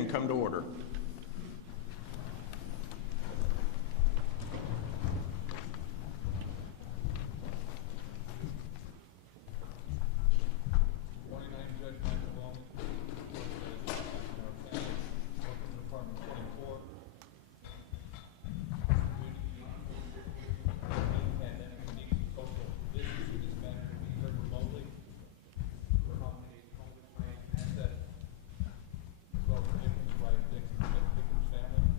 And come to order. Morning, I'm Judge Michael Bowman. Welcome to Department 24. Due to the pandemic and need social distance in this matter to be heard remotely to accommodate public right access, as well as victims' right, victims' family.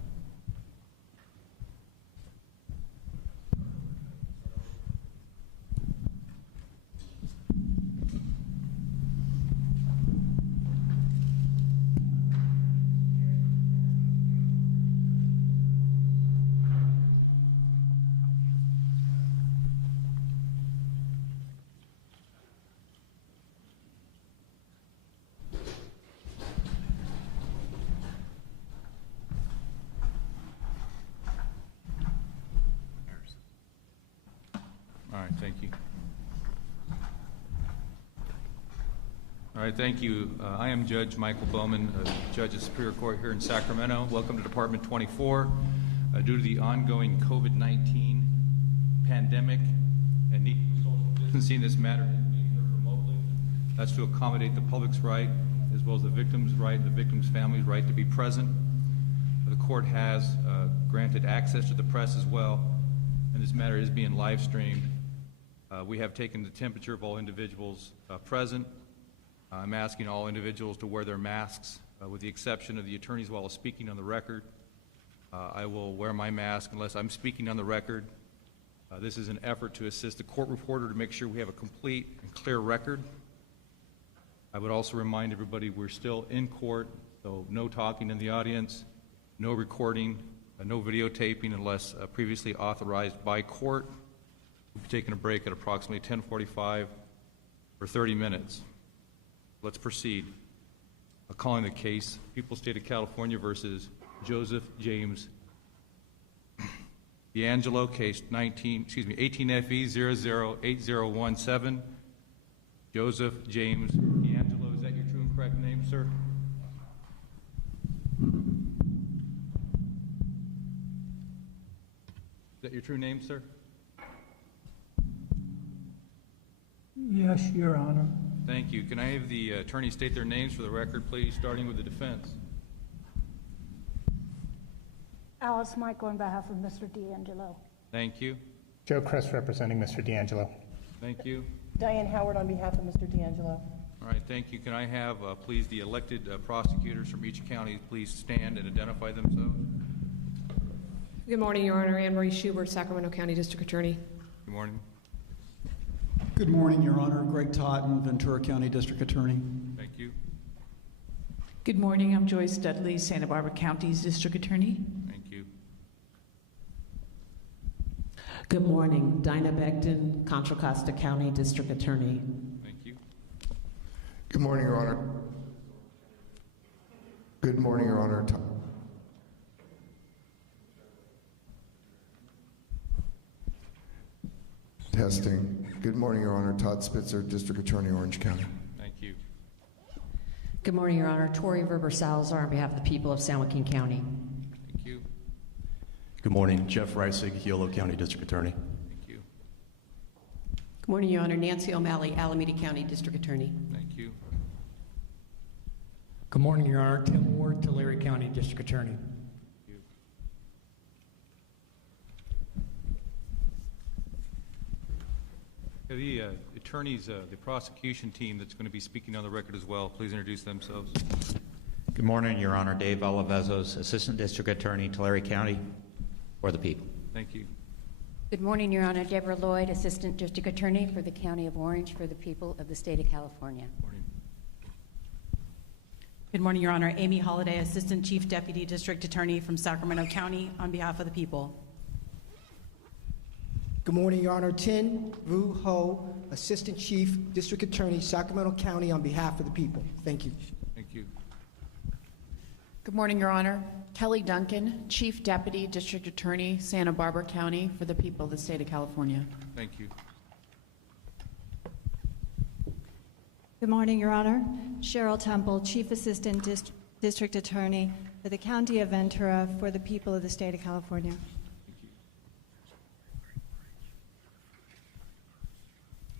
All right, thank you. All right, thank you. I am Judge Michael Bowman, Judge of Superior Court here in Sacramento. Welcome to Department 24. Due to the ongoing COVID-19 pandemic and need for social distancing, this matter is being heard remotely. That's to accommodate the public's right, as well as the victim's right and the victim's family's right to be present. The court has granted access to the press as well, and this matter is being live streamed. We have taken the temperature of all individuals present. I'm asking all individuals to wear their masks, with the exception of the attorneys while speaking on the record. I will wear my mask unless I'm speaking on the record. This is an effort to assist the court reporter to make sure we have a complete and clear record. I would also remind everybody we're still in court, so no talking in the audience, no recording, no videotaping unless previously authorized by court. We'll be taking a break at approximately 10:45 for 30 minutes. Let's proceed. Calling the case, People's State of California versus Joseph James DeAngelo, case 18FE 008017. Joseph James DeAngelo, is that your true and correct name, sir? Is that your true name, sir? Yes, Your Honor. Thank you. Can I have the attorneys state their names for the record, please, starting with the defense? Alice Michael on behalf of Mr. DeAngelo. Thank you. Joe Cress representing Mr. DeAngelo. Thank you. Diane Howard on behalf of Mr. DeAngelo. All right, thank you. Can I have, please, the elected prosecutors from each county please stand and identify themselves? Good morning, Your Honor. Anne Marie Schubert, Sacramento County District Attorney. Good morning. Good morning, Your Honor. Greg Totten, Ventura County District Attorney. Thank you. Good morning. I'm Joyce Dudley, Santa Barbara County's District Attorney. Thank you. Good morning. Dinah Becton, Contra Costa County District Attorney. Thank you. Good morning, Your Honor. Good morning, Your Honor. Testing. Good morning, Your Honor. Todd Spitzer, District Attorney, Orange County. Thank you. Good morning, Your Honor. Tori Verber Salazar on behalf of the people of San Joaquin County. Thank you. Good morning. Jeff Reisig, Yolo County District Attorney. Thank you. Good morning, Your Honor. Nancy O'Malley, Alameda County District Attorney. Thank you. Good morning, Your Honor. Tim Ward, Tulare County District Attorney. The attorneys, the prosecution team that's going to be speaking on the record as well, please introduce themselves. Good morning, Your Honor. Dave Olavezos, Assistant District Attorney, Tulare County, for the people. Thank you. Good morning, Your Honor. Deborah Lloyd, Assistant District Attorney for the County of Orange for the people of the state of California. Morning. Good morning, Your Honor. Amy Holliday, Assistant Chief Deputy District Attorney from Sacramento County on behalf of the people. Good morning, Your Honor. Tin Vu Ho, Assistant Chief District Attorney, Sacramento County, on behalf of the people. Thank you. Thank you. Good morning, Your Honor. Kelly Duncan, Chief Deputy District Attorney, Santa Barbara County, for the people of the state of California. Thank you. Good morning, Your Honor. Cheryl Temple, Chief Assistant District Attorney for the County of Ventura for the people of the state of California.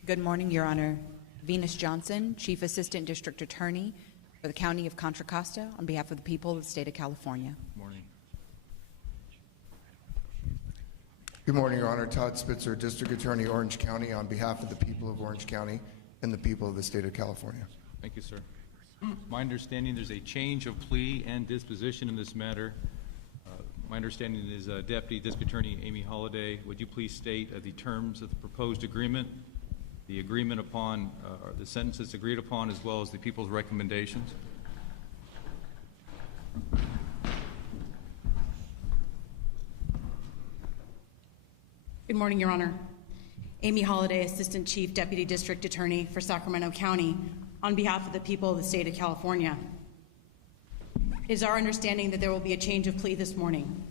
Good morning, Your Honor. Venus Johnson, Chief Assistant District Attorney for the County of Contra Costa on behalf of the people of the state of California. Morning. Good morning, Your Honor. Todd Spitzer, District Attorney, Orange County, on behalf of the people of Orange County and the people of the state of California. Thank you, sir. My understanding there's a change of plea and disposition in this matter. My understanding is Deputy District Attorney Amy Holliday, would you please state the terms of the proposed agreement, the agreement upon, or the sentences agreed upon, as well as the people's recommendations? Good morning, Your Honor. Amy Holliday, Assistant Chief Deputy District Attorney for Sacramento County, on behalf of the people of the state of California. It is our understanding that there will be a change of plea this morning.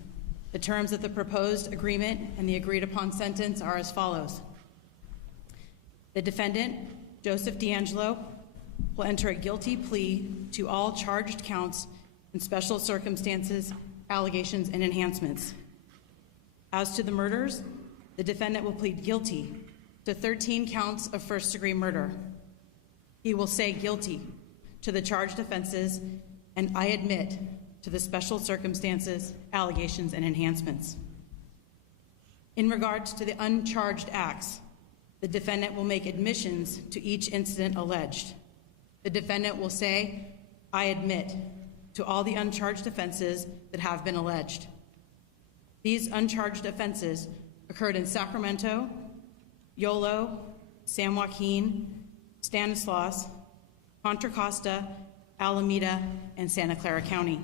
The terms of the proposed agreement and the agreed upon sentence are as follows. The defendant, Joseph DeAngelo, will enter a guilty plea to all charged counts and special circumstances, allegations, and enhancements. As to the murders, the defendant will plead guilty to 13 counts of first-degree murder. He will say guilty to the charged offenses and I admit to the special circumstances, allegations, and enhancements. In regards to the uncharged acts, the defendant will make admissions to each incident alleged. The defendant will say, I admit to all the uncharged offenses that have been alleged. These uncharged offenses occurred in Sacramento, Yolo, San Joaquin, Stanislaus, Contra Costa, Alameda, and Santa Clara County.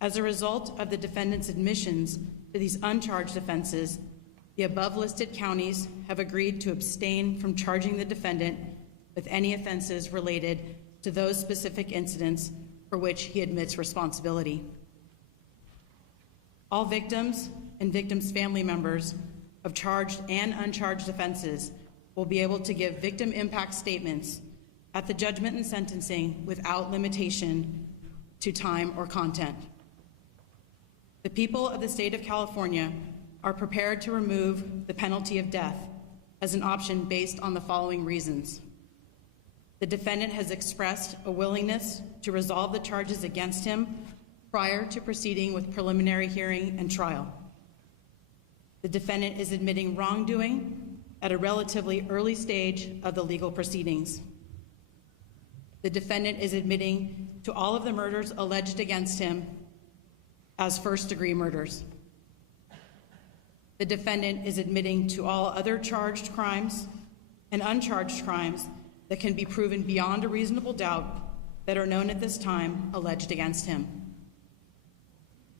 As a result of the defendant's admissions to these uncharged offenses, the above-listed counties have agreed to abstain from charging the defendant with any offenses related to those specific incidents for which he admits responsibility. All victims and victims' family members of charged and uncharged offenses will be able to give victim impact statements at the judgment and sentencing without limitation to time or content. The people of the state of California are prepared to remove the penalty of death as an option based on the following reasons. The defendant has expressed a willingness to resolve the charges against him prior to proceeding with preliminary hearing and trial. The defendant is admitting wrongdoing at a relatively early stage of the legal proceedings. The defendant is admitting to all of the murders alleged against him as first-degree murders. The defendant is admitting to all other charged crimes and uncharged crimes that can be proven beyond a reasonable doubt that are known at this time alleged against him.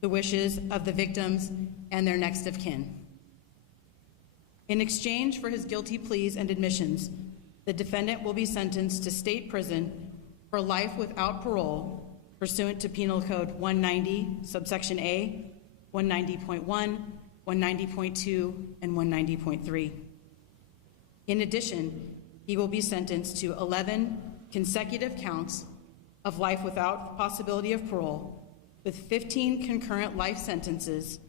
The wishes of the victims and their next of kin. In exchange for his guilty pleas and admissions, the defendant will be sentenced to state prison for life without parole pursuant to Penal Code 190, subsection A, 190.1, 190.2, and 190.3. In addition, he will be sentenced to 11 consecutive counts of life without possibility of parole, with 15 concurrent life sentences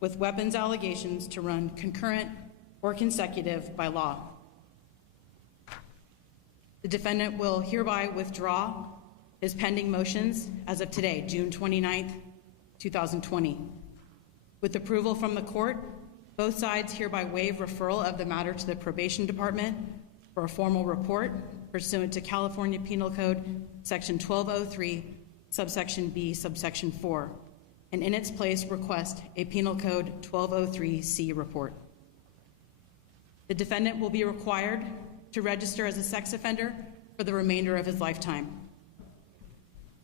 with weapons allegations to run concurrent or consecutive by law. The defendant will hereby withdraw his pending motions as of today, June 29th, 2020. With approval from the court, both sides hereby waive referral of the matter to the probation department for a formal report pursuant to California Penal Code Section 1203, subsection B, subsection 4, and in its place request a Penal Code 1203C report. The defendant will be required to register as a sex offender for the remainder of his lifetime.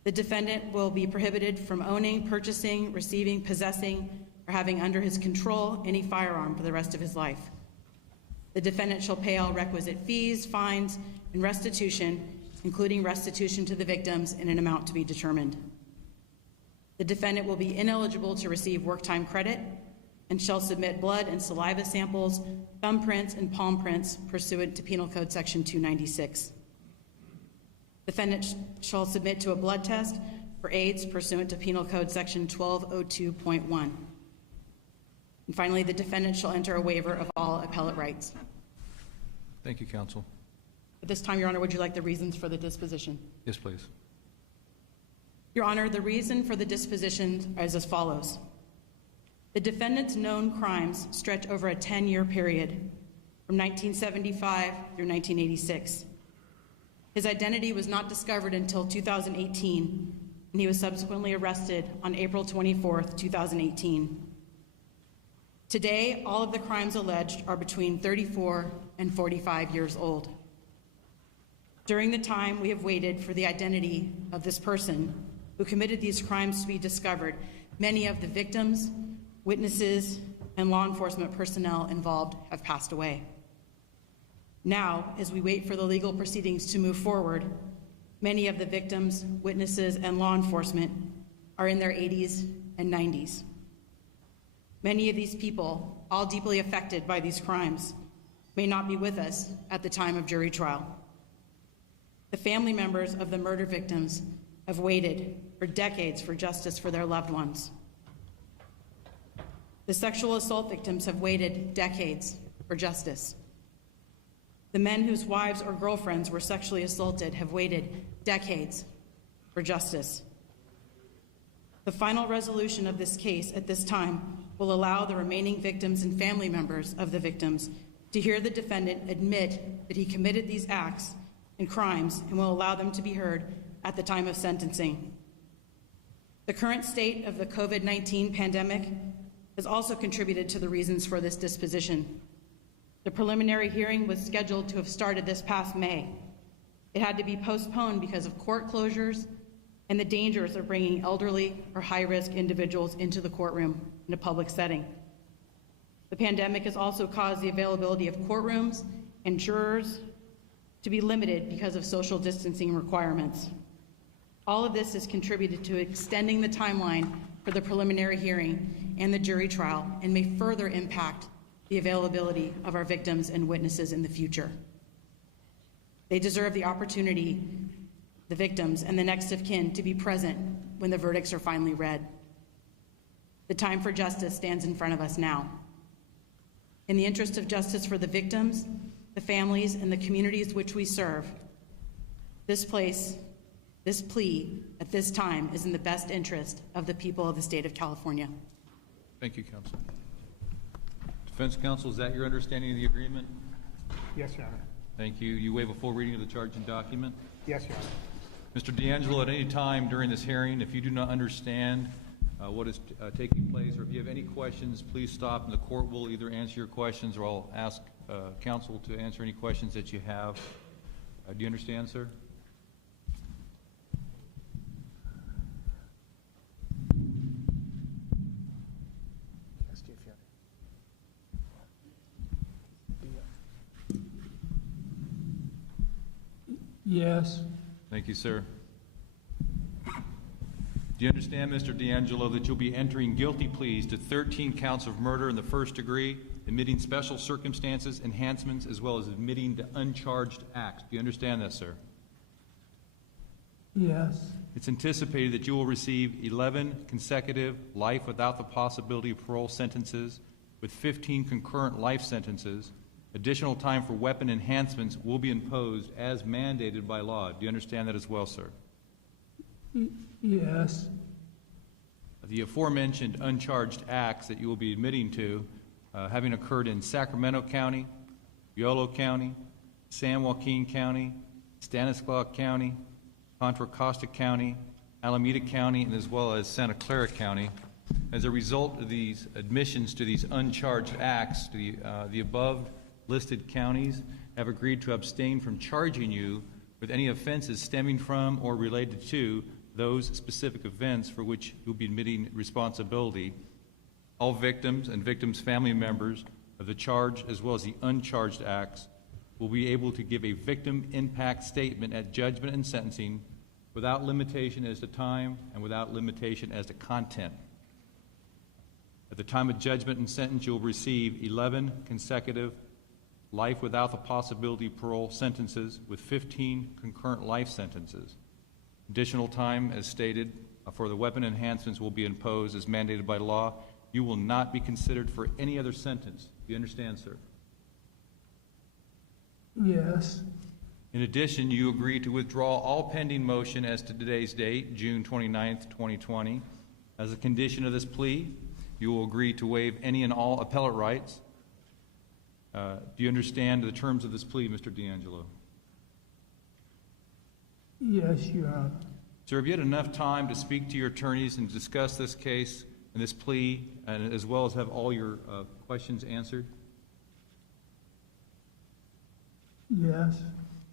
The defendant will be prohibited from owning, purchasing, receiving, possessing, or having under his control any firearm for the rest of his life. The defendant shall pay all requisite fees, fines, and restitution, including restitution to the victims in an amount to be determined. The defendant will be ineligible to receive work time credit and shall submit blood and saliva samples, thumbprints, and palm prints pursuant to Penal Code Section 296. Defendant shall submit to a blood test for AIDS pursuant to Penal Code Section 1202.1. And finally, the defendant shall enter a waiver of all appellate rights. Thank you, counsel. At this time, Your Honor, would you like the reasons for the disposition? Yes, please. Your Honor, the reason for the disposition is as follows. The defendant's known crimes stretch over a 10-year period from 1975 through 1986. His identity was not discovered until 2018, and he was subsequently arrested on April 24th, 2018. Today, all of the crimes alleged are between 34 and 45 years old. During the time we have waited for the identity of this person who committed these crimes to be discovered, many of the victims, witnesses, and law enforcement personnel involved have passed away. Now, as we wait for the legal proceedings to move forward, many of the victims, witnesses, and law enforcement are in their 80s and 90s. Many of these people, all deeply affected by these crimes, may not be with us at the time of jury trial. The family members of the murder victims have waited for decades for justice for their loved ones. The sexual assault victims have waited decades for justice. The men whose wives or girlfriends were sexually assaulted have waited decades for justice. The final resolution of this case at this time will allow the remaining victims and family members of the victims to hear the defendant admit that he committed these acts and crimes, and will allow them to be heard at the time of sentencing. The current state of the COVID-19 pandemic has also contributed to the reasons for this disposition. The preliminary hearing was scheduled to have started this past May. It had to be postponed because of court closures and the dangers of bringing elderly or high-risk individuals into the courtroom in a public setting. The pandemic has also caused the availability of courtrooms and jurors to be limited because of social distancing requirements. All of this has contributed to extending the timeline for the preliminary hearing and the jury trial, and may further impact the availability of our victims and witnesses in the future. They deserve the opportunity, the victims and the next of kin, to be present when the verdicts are finally read. The time for justice stands in front of us now. In the interest of justice for the victims, the families, and the communities which we serve, this plea at this time is in the best interest of the people of the state of California. Thank you, counsel. Defense counsel, is that your understanding of the agreement? Yes, Your Honor. Thank you. You waive a full reading of the charging document? Yes, Your Honor. Mr. DeAngelo, at any time during this hearing, if you do not understand what is taking place, or if you have any questions, please stop, and the court will either answer your questions or I'll ask counsel to answer any questions that you have. Do you understand, sir? Yes. Thank you, sir. Do you understand, Mr. DeAngelo, that you'll be entering guilty pleas to 13 counts of murder in the first degree, admitting special circumstances, enhancements, as well as admitting to uncharged acts? Do you understand that, sir? Yes. It's anticipated that you will receive 11 consecutive life without the possibility of parole sentences, with 15 concurrent life sentences. Additional time for weapon enhancements will be imposed as mandated by law. Do you understand that as well, sir? Yes. The aforementioned uncharged acts that you will be admitting to, having occurred in Sacramento County, Yolo County, San Joaquin County, Stanislaus County, Contra Costa County, Alameda County, and as well as Santa Clara County. As a result of these admissions to these uncharged acts, the above listed counties have agreed to abstain from charging you with any offenses stemming from or related to those specific events for which you'll be admitting responsibility. All victims and victims' family members of the charged as well as the uncharged acts will be able to give a victim impact statement at judgment and sentencing without limitation as to time and without limitation as to content. At the time of judgment and sentence, you'll receive 11 consecutive life without the possibility of parole sentences with 15 concurrent life sentences. Additional time, as stated, for the weapon enhancements will be imposed as mandated by law. You will not be considered for any other sentence. Do you understand, sir? Yes. In addition, you agree to withdraw all pending motion as to today's date, June 29th, 2020. As a condition of this plea, you will agree to waive any and all appellate rights. Do you understand the terms of this plea, Mr. DeAngelo? Yes, Your Honor. Sir, have you had enough time to speak to your attorneys and discuss this case and this plea, and as well as have all your questions answered? Yes.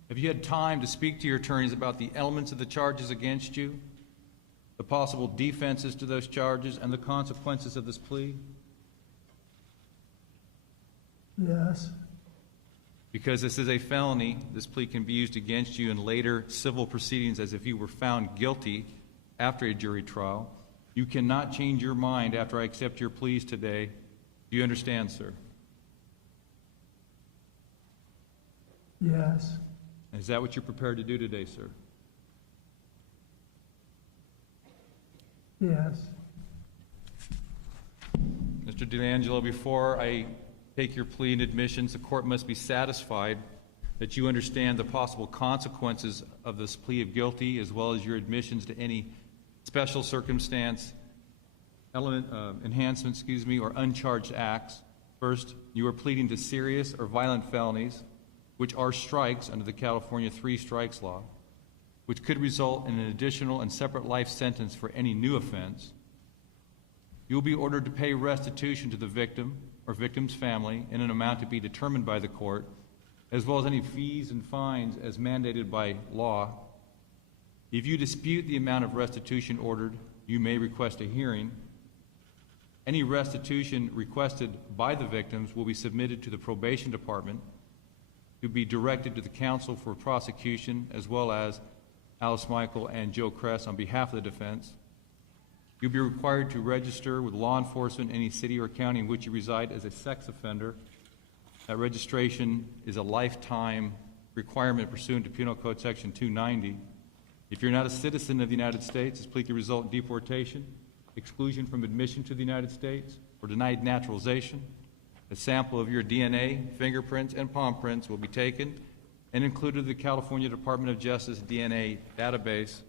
Have you had time to speak to your attorneys about the elements of the charges against you, the possible defenses to those charges, and the consequences of this plea? Yes. Because this is a felony, this plea can be used against you in later civil proceedings as if you were found guilty after a jury trial. You cannot change your mind after I accept your pleas today. Do you understand, sir? Yes. Is that what you're prepared to do today, sir? Yes. Mr. DeAngelo, before I take your plea and admissions, the court must be satisfied that you understand the possible consequences of this plea of guilty, as well as your admissions to any special circumstance, enhancement, or uncharged acts. First, you are pleading to serious or violent felonies, which are strikes under the California 3 Strikes Law, which could result in an additional and separate life sentence for any new offense. You will be ordered to pay restitution to the victim or victim's family in an amount to be determined by the court, as well as any fees and fines as mandated by law. If you dispute the amount of restitution ordered, you may request a hearing. Any restitution requested by the victims will be submitted to the probation department to be directed to the counsel for prosecution, as well as Alice Michael and Joe Kress on behalf of the defense. You'll be required to register with law enforcement in any city or county in which you reside as a sex offender. That registration is a lifetime requirement pursuant to Penal Code Section 290. If you're not a citizen of the United States, this plea could result in deportation, exclusion from admission to the United States, or denied naturalization. A sample of your DNA, fingerprints, and palm prints will be taken and included in the California Department of Justice DNA database.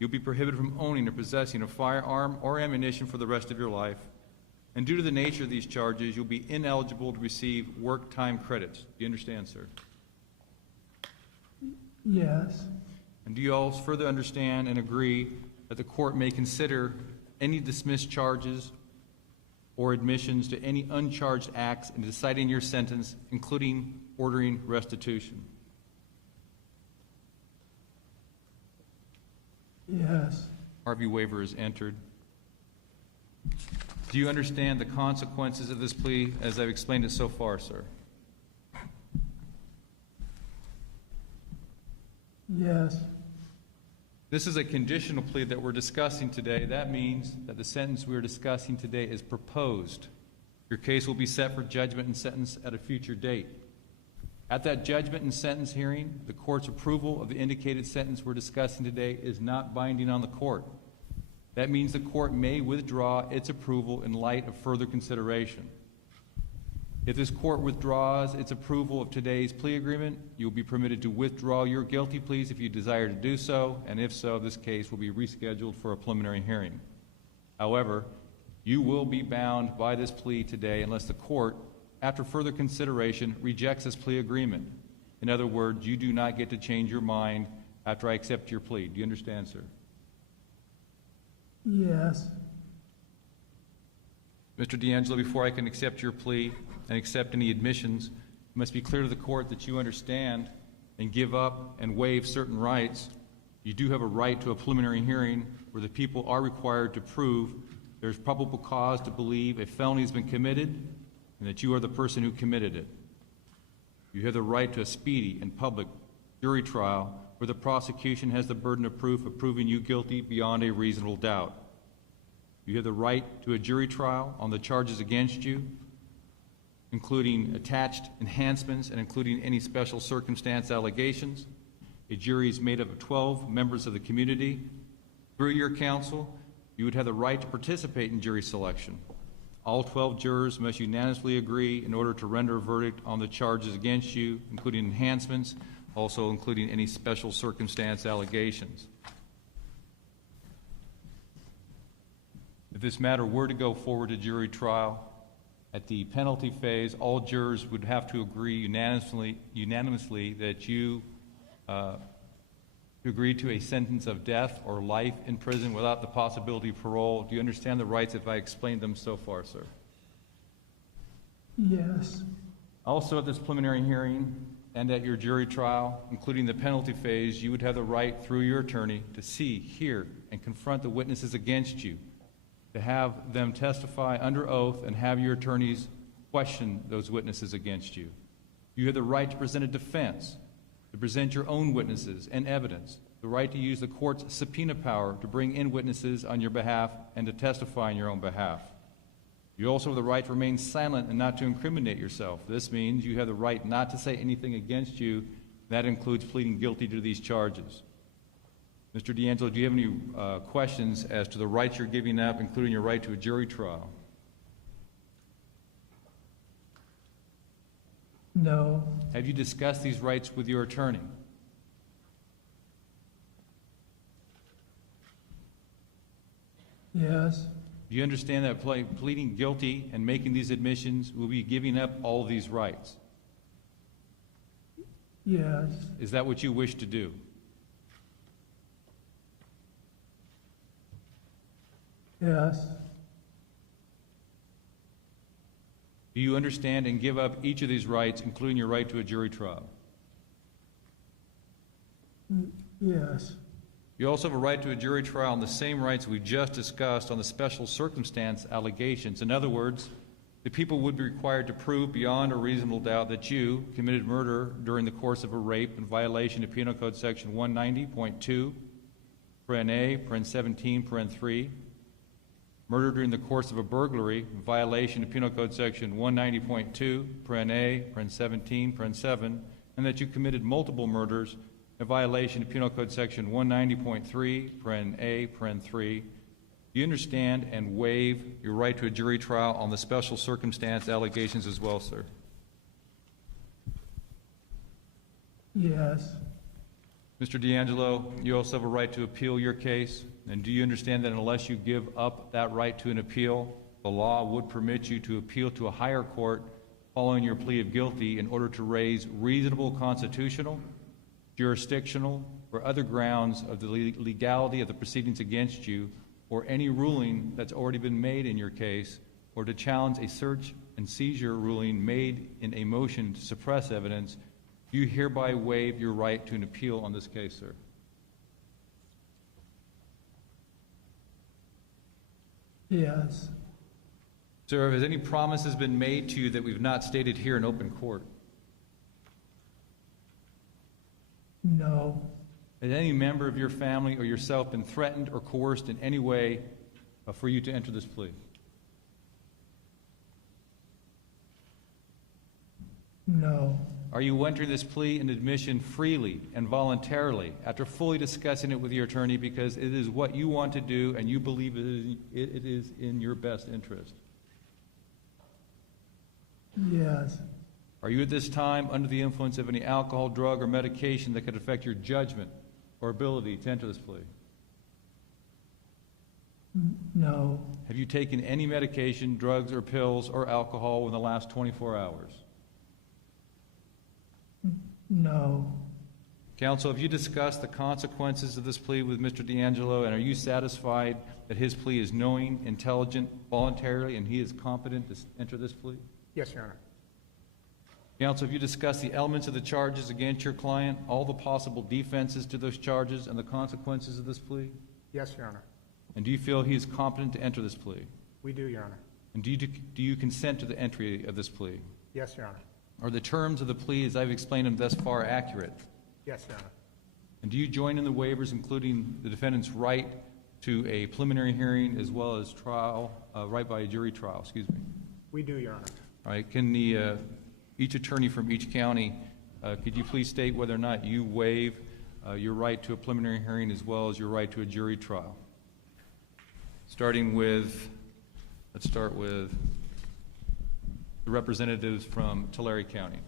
You'll be prohibited from owning or possessing a firearm or ammunition for the rest of your life. And due to the nature of these charges, you'll be ineligible to receive work time credits. Do you understand, sir? Yes. And do you all further understand and agree that the court may consider any dismissed charges or admissions to any uncharged acts in deciding your sentence, including ordering restitution? Yes. Harvey waiver is entered. Do you understand the consequences of this plea as I've explained it so far, sir? Yes. This is a conditional plea that we're discussing today. That means that the sentence we're discussing today is proposed. Your case will be set for judgment and sentence at a future date. At that judgment and sentence hearing, the court's approval of the indicated sentence we're discussing today is not binding on the court. That means the court may withdraw its approval in light of further consideration. If this court withdraws its approval of today's plea agreement, you'll be permitted to withdraw your guilty pleas if you desire to do so, and if so, this case will be rescheduled for a preliminary hearing. However, you will be bound by this plea today unless the court, after further consideration, rejects this plea agreement. In other words, you do not get to change your mind after I accept your plea. Do you understand, sir? Yes. Mr. DeAngelo, before I can accept your plea and accept any admissions, it must be clear to the court that you understand and give up and waive certain rights. You do have a right to a preliminary hearing where the people are required to prove there's probable cause to believe a felony has been committed and that you are the person who committed it. You have the right to a speedy and public jury trial where the prosecution has the burden of proof of proving you guilty beyond a reasonable doubt. You have the right to a jury trial on the charges against you. including attached enhancements and including any special circumstance allegations. A jury is made up of 12 members of the community. Through your counsel, you would have the right to participate in jury selection. All 12 jurors must unanimously agree in order to render a verdict on the charges against you, including enhancements, also including any special circumstance allegations. If this matter were to go forward to jury trial, at the penalty phase, all jurors would have to agree unanimously that you agree to a sentence of death or life in prison without the possibility of parole. Do you understand the rights if I explained them so far, sir? Yes. Also, at this preliminary hearing and at your jury trial, including the penalty phase, you would have the right, through your attorney, to see, hear, and confront the witnesses against you, to have them testify under oath and have your attorneys question those witnesses against you. You have the right to present a defense, to present your own witnesses and evidence, the right to use the court's subpoena power to bring in witnesses on your behalf and to testify on your own behalf. You also have the right to remain silent and not to incriminate yourself. This means you have the right not to say anything against you. That includes pleading guilty to these charges. Mr. DeAngelo, do you have any questions as to the rights you're giving up, including your right to a jury trial? No. Have you discussed these rights with your attorney? Yes. Do you understand that pleading guilty and making these admissions will be giving up all of these rights? Yes. Is that what you wish to do? Yes. Do you understand and give up each of these rights, including your right to a jury trial? Yes. You also have a right to a jury trial on the same rights we just discussed on the special circumstance allegations. In other words, the people would be required to prove beyond a reasonable doubt that you committed murder during the course of a rape in violation of Penal Code Section 190.2, paren A, paren 17, paren 3, murder during the course of a burglary in violation of Penal Code Section 190.2, paren A, paren 17, paren 7, and that you committed multiple murders in violation of Penal Code Section 190.3, paren A, paren 3. Do you understand and waive your right to a jury trial on the special circumstance allegations as well, sir? Yes. Mr. DeAngelo, you also have a right to appeal your case. And do you understand that unless you give up that right to an appeal, the law would permit you to appeal to a higher court following your plea of guilty in order to raise reasonable constitutional, jurisdictional, or other grounds of the legality of the proceedings against you, or any ruling that's already been made in your case, or to challenge a search and seizure ruling made in a motion to suppress evidence? You hereby waive your right to an appeal on this case, sir. Yes. Sir, has any promises been made to you that we've not stated here in open court? No. Has any member of your family or yourself been threatened or coerced in any way for you to enter this plea? No. Are you entering this plea and admission freely and voluntarily after fully discussing it with your attorney because it is what you want to do and you believe it is in your best interest? Yes. Are you at this time under the influence of any alcohol, drug, or medication that could affect your judgment or ability to enter this plea? No. Have you taken any medication, drugs, or pills, or alcohol in the last 24 hours? No. Counsel, have you discussed the consequences of this plea with Mr. DeAngelo, and are you satisfied that his plea is knowing, intelligent, voluntary, and he is competent to enter this plea? Yes, Your Honor. Counsel, have you discussed the elements of the charges against your client, all the possible defenses to those charges, and the consequences of this plea? Yes, Your Honor. And do you feel he is competent to enter this plea? We do, Your Honor. And do you consent to the entry of this plea? Yes, Your Honor. Are the terms of the plea, as I've explained them thus far, accurate? Yes, Your Honor. And do you join in the waivers, including the defendant's right to a preliminary hearing as well as trial, right by a jury trial, excuse me? We do, Your Honor. All right, can each attorney from each county, could you please state whether or not you waive your right to a preliminary hearing as well as your right to a jury trial? Starting with, let's start with the representatives from Tulare County.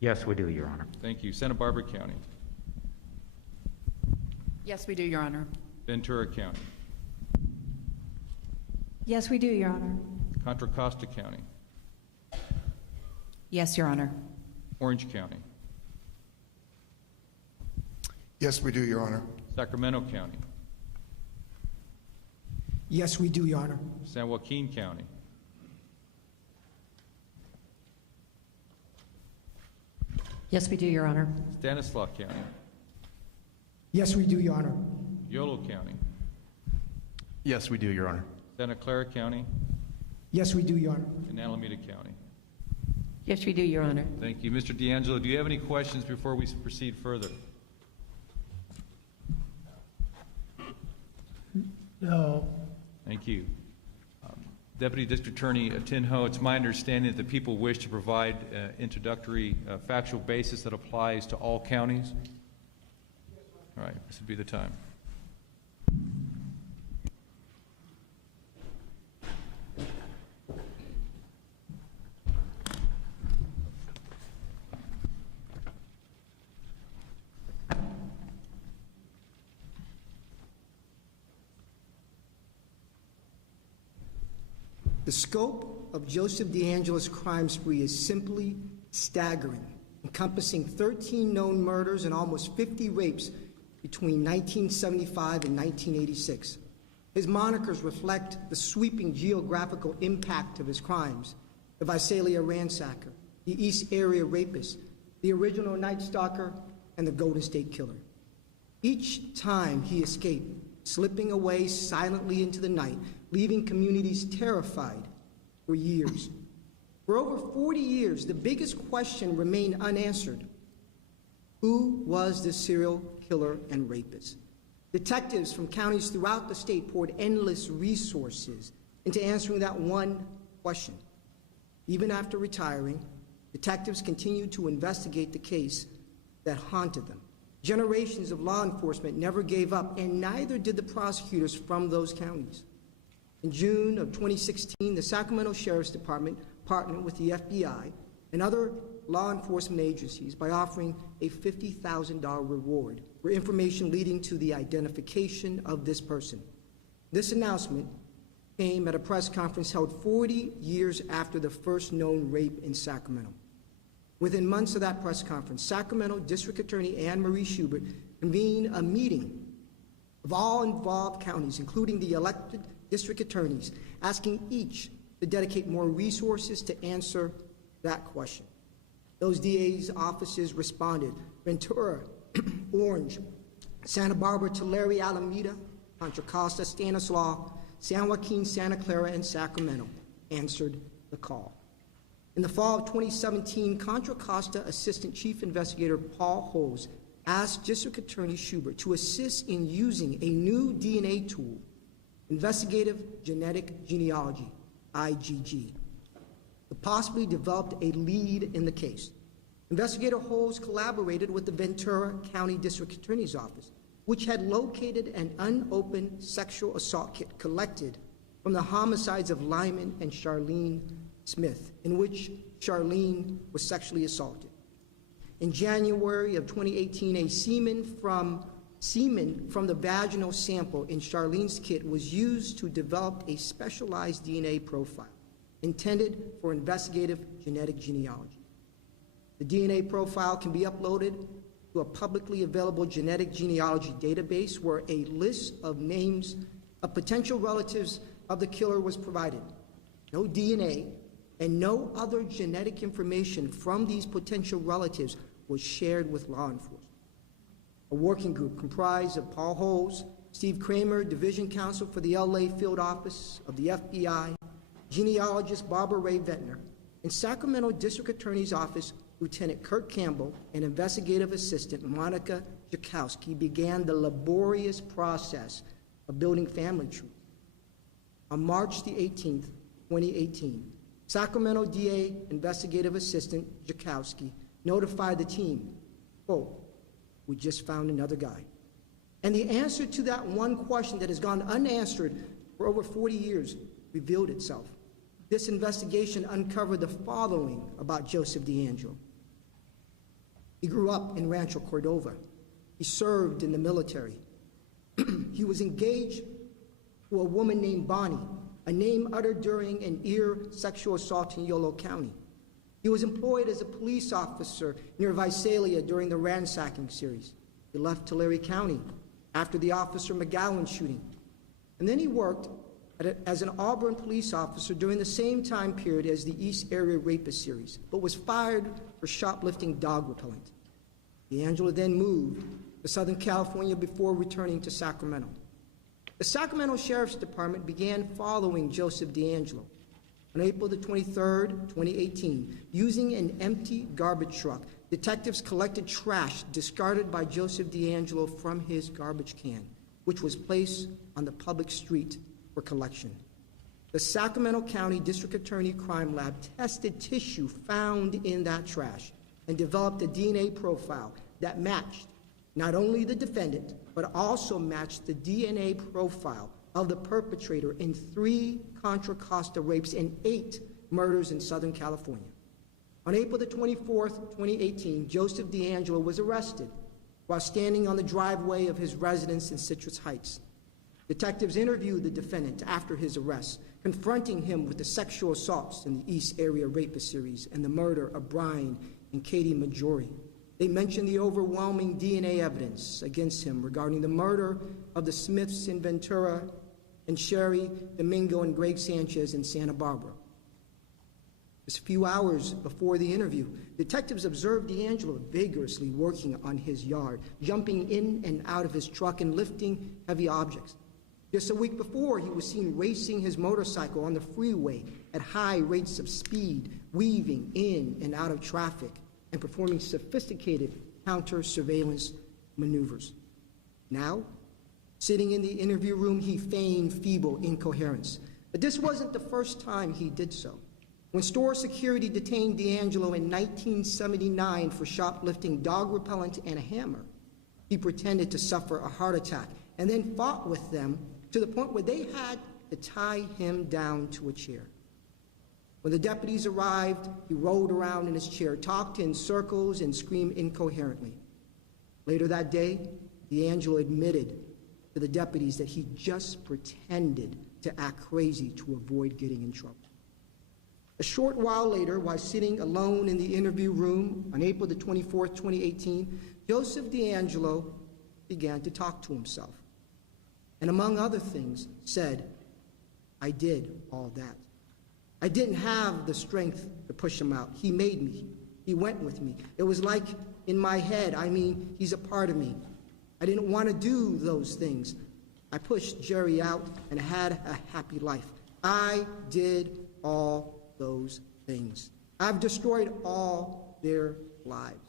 Yes, we do, Your Honor. Thank you. Santa Barbara County. Yes, we do, Your Honor. Ventura County. Yes, we do, Your Honor. Contra Costa County. Yes, Your Honor. Orange County. Yes, we do, Your Honor. Sacramento County. Yes, we do, Your Honor. San Joaquin County. Yes, we do, Your Honor. Stanislaus County. Yes, we do, Your Honor. Yolo County. Yes, we do, Your Honor. Santa Clara County. Yes, we do, Your Honor. And Alameda County. Yes, we do, Your Honor. Thank you. Mr. DeAngelo, do you have any questions before we proceed further? No. Thank you. Deputy District Attorney Tin Ho, it's my understanding that the people wish to provide introductory factual basis that applies to all counties. All right, this would be the time. The scope of Joseph DeAngelo's crime spree is simply staggering, encompassing 13 known murders and almost 50 rapes between 1975 and 1986. His monikers reflect the sweeping geographical impact of his crimes: the Visalia ransacker, the East Area rapist, the original Night Stalker, and the Golden State Killer. Each time he escaped, slipping away silently into the night, leaving communities terrified for years. For over 40 years, the biggest question remained unanswered: who was the serial killer and rapist? Detectives from counties throughout the state poured endless resources into answering that one question. Even after retiring, detectives continued to investigate the case that haunted them. Generations of law enforcement never gave up, and neither did the prosecutors from those counties. In June of 2016, the Sacramento Sheriff's Department partnered with the FBI and other law enforcement agencies by offering a $50,000 reward for information leading to the identification of this person. This announcement came at a press conference held 40 years after the first known rape in Sacramento. Within months of that press conference, Sacramento District Attorney Anne Marie Schubert convened a meeting of all involved counties, including the elected district attorneys, asking each to dedicate more resources to answer that question. Those DA's offices responded: Ventura, Orange, Santa Barbara, Tulare, Alameda, Contra Costa, Stanislaus, San Joaquin, Santa Clara, and Sacramento answered the call. In the fall of 2017, Contra Costa Assistant Chief Investigator Paul Holes asked District Attorney Schubert to assist in using a new DNA tool, Investigative Genetic Genealogy, IGG, to possibly develop a lead in the case. Investigator Holes collaborated with the Ventura County District Attorney's Office, which had located an unopened sexual assault kit collected from the homicides of Lyman and Charlene Smith, in which Charlene was sexually assaulted. In January of 2018, a semen from the vaginal sample in Charlene's kit was used to develop a specialized DNA profile intended for investigative genetic genealogy. The DNA profile can be uploaded to a publicly available genetic genealogy database where a list of names of potential relatives of the killer was provided. No DNA and no other genetic information from these potential relatives was shared with law enforcement. A working group comprised of Paul Holes, Steve Kramer, Division Counsel for the LA Field Office of the FBI, genealogist Barbara Ray Ventnor, and Sacramento District Attorney's Office Lieutenant Kurt Campbell and Investigative Assistant Monica Jakowski began the laborious process of building family trees. On March the 18th, 2018, Sacramento DA Investigative Assistant Jakowski notified the team, quote, "We just found another guy." And the answer to that one question that has gone unanswered for over 40 years revealed itself. This investigation uncovered the following about Joseph DeAngelo. He grew up in Rancho Cordova. He served in the military. He was engaged to a woman named Bonnie, a name uttered during an ear sexual assault in Yolo County. He was employed as a police officer near Visalia during the ransacking series. He left Tulare County after the Officer McGowan shooting. And then he worked as an Auburn police officer during the same time period as the East Area Rapist series, but was fired for shoplifting dog repellent. DeAngelo then moved to Southern California before returning to Sacramento. The Sacramento Sheriff's Department began following Joseph DeAngelo. On April the 23rd, 2018, using an empty garbage truck, detectives collected trash discarded by Joseph DeAngelo from his garbage can, which was placed on the public street for collection. The Sacramento County District Attorney Crime Lab tested tissue found in that trash and developed a DNA profile that matched not only the defendant, but also matched the DNA profile of the perpetrator in 3 Contra Costa rapes and 8 murders in Southern California. On April the 24th, 2018, Joseph DeAngelo was arrested while standing on the driveway of his residence in Citrus Heights. Detectives interviewed the defendant after his arrest, confronting him with the sexual assaults in the East Area Rapist series and the murder of Brian and Katie Majori. They mentioned the overwhelming DNA evidence against him regarding the murder of the Smiths in Ventura and Sherry Domingo and Greg Sanchez in Santa Barbara. Just a few hours before the interview, detectives observed DeAngelo vigorously working on his yard, jumping in and out of his truck and lifting heavy objects. Just a week before, he was seen racing his motorcycle on the freeway at high rates of speed, weaving in and out of traffic, and performing sophisticated counter-surveillance maneuvers. Now, sitting in the interview room, he feigned feeble incoherence. But this wasn't the first time he did so. When store security detained DeAngelo in 1979 for shoplifting dog repellent and a hammer, he pretended to suffer a heart attack and then fought with them to the point where they had to tie him down to a chair. When the deputies arrived, he rolled around in his chair, talked in circles, and screamed incoherently. Later that day, DeAngelo admitted to the deputies that he just pretended to act crazy to avoid getting in trouble. A short while later, while sitting alone in the interview room on April the 24th, 2018, Joseph DeAngelo began to talk to himself. And among other things, said, "I did all that. I didn't have the strength to push him out. He made me. He went with me. It was like in my head. I mean, he's a part of me. I didn't want to do those things. I pushed Jerry out and had a happy life. I did all those things. I've destroyed all their lives.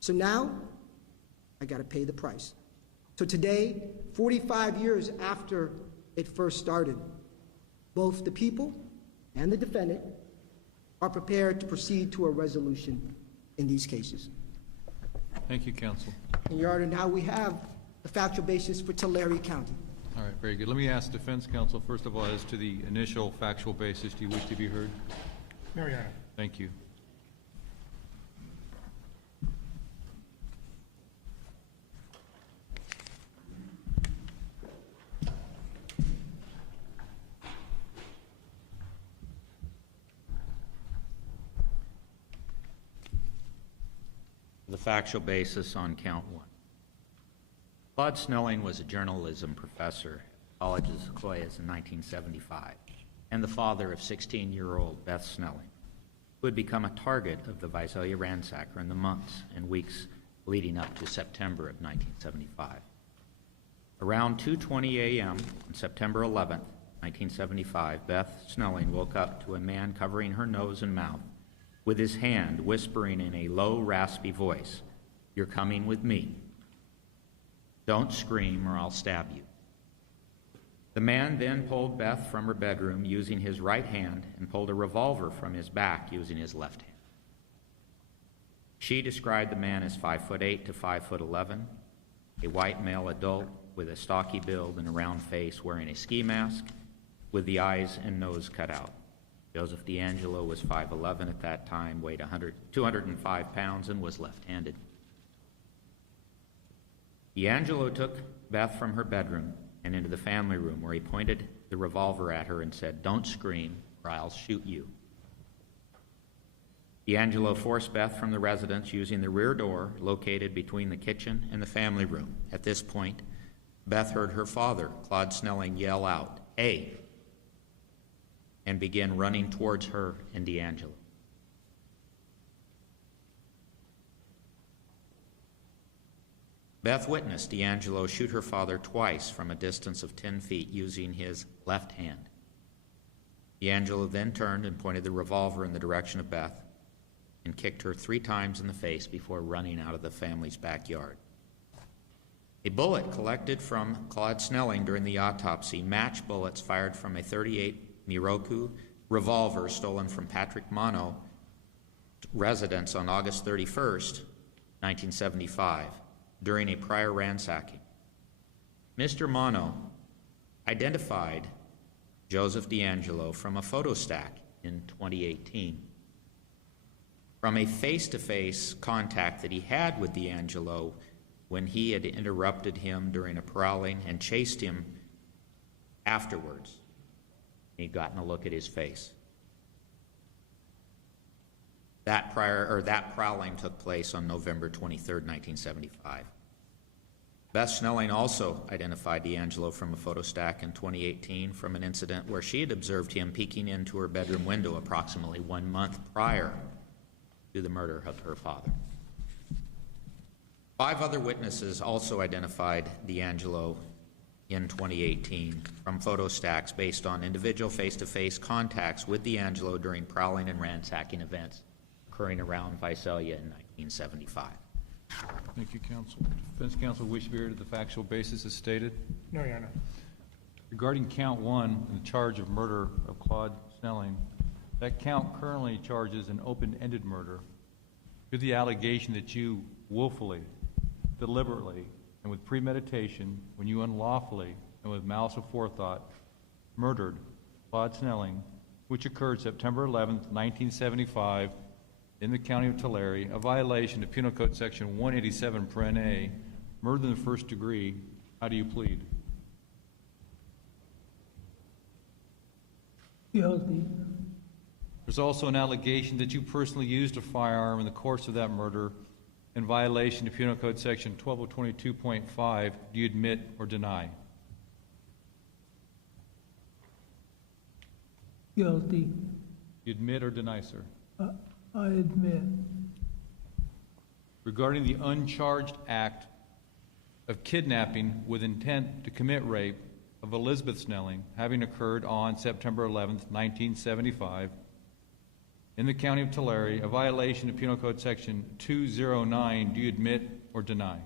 So now, I got to pay the price." So today, 45 years after it first started, both the people and the defendant are prepared to proceed to a resolution in these cases. Thank you, counsel. And Your Honor, now we have the factual basis for Tulare County. All right, very good. Let me ask defense counsel, first of all, as to the initial factual basis, do you wish to be heard? No, Your Honor. Thank you. The factual basis on count 1. Claude Snelling was a journalism professor at College of Sequoias in 1975 and the father of 16-year-old Beth Snelling, who had become a target of the Visalia ransacker in the months and weeks leading up to September of 1975. Around 2:20 a.m. on September 11, 1975, Beth Snelling woke up to a man covering her nose and mouth with his hand whispering in a low, raspy voice, "You're coming with me. Don't scream or I'll stab you." The man then pulled Beth from her bedroom using his right hand and pulled a revolver from his back using his left hand. She described the man as 5'8" to 5'11", a white male adult with a stocky build and a round face, wearing a ski mask with the eyes and nose cut out. Joseph DeAngelo was 5'11" at that time, weighed 205 pounds, and was left-handed. DeAngelo took Beth from her bedroom and into the family room, where he pointed the revolver at her and said, "Don't scream, or I'll shoot you." DeAngelo forced Beth from the residence using the rear door located between the kitchen and the family room. At this point, Beth heard her father, Claude Snelling, yell out, "Hey!" and began running towards her and DeAngelo. Beth witnessed DeAngelo shoot her father twice from a distance of 10 feet using his left hand. DeAngelo then turned and pointed the revolver in the direction of Beth and kicked her 3 times in the face before running out of the family's backyard. A bullet collected from Claude Snelling during the autopsy matched bullets fired from a .38 Miroku revolver stolen from Patrick Mono residence on August 31st, 1975, during a prior ransacking. Mr. Mono identified Joseph DeAngelo from a photo stack in 2018. From a face-to-face contact that he had with DeAngelo when he had interrupted him during a prowling and chased him afterwards. He'd gotten a look at his face. That prowling took place on November 23rd, 1975. Beth Snelling also identified DeAngelo from a photo stack in 2018 from an incident where she had observed him peeking into her bedroom window approximately 1 month prior to the murder of her father. 5 other witnesses also identified DeAngelo in 2018 from photo stacks based on individual face-to-face contacts with DeAngelo during prowling and ransacking events occurring around Visalia in 1975. Thank you, counsel. Defense counsel wish to be heard to the factual basis as stated. No, Your Honor. Regarding count 1, the charge of murder of Claude Snelling, that count currently charges an open-ended murder to the allegation that you willfully, deliberately, and with premeditation, when you unlawfully and with malice aforethought murdered Claude Snelling, which occurred September 11th, 1975, in the county of Tulare, a violation of Penal Code Section 187, paren A, murder in the first degree. How do you plead? Guilty. There's also an allegation that you personally used a firearm in the course of that murder in violation of Penal Code Section 12022.5. Do you admit or deny? Guilty. You admit or deny, sir? I admit. Regarding the uncharged act of kidnapping with intent to commit rape of Elizabeth Snelling, having occurred on September 11th, 1975, in the county of Tulare, a violation of Penal Code Section 209, do you admit or deny?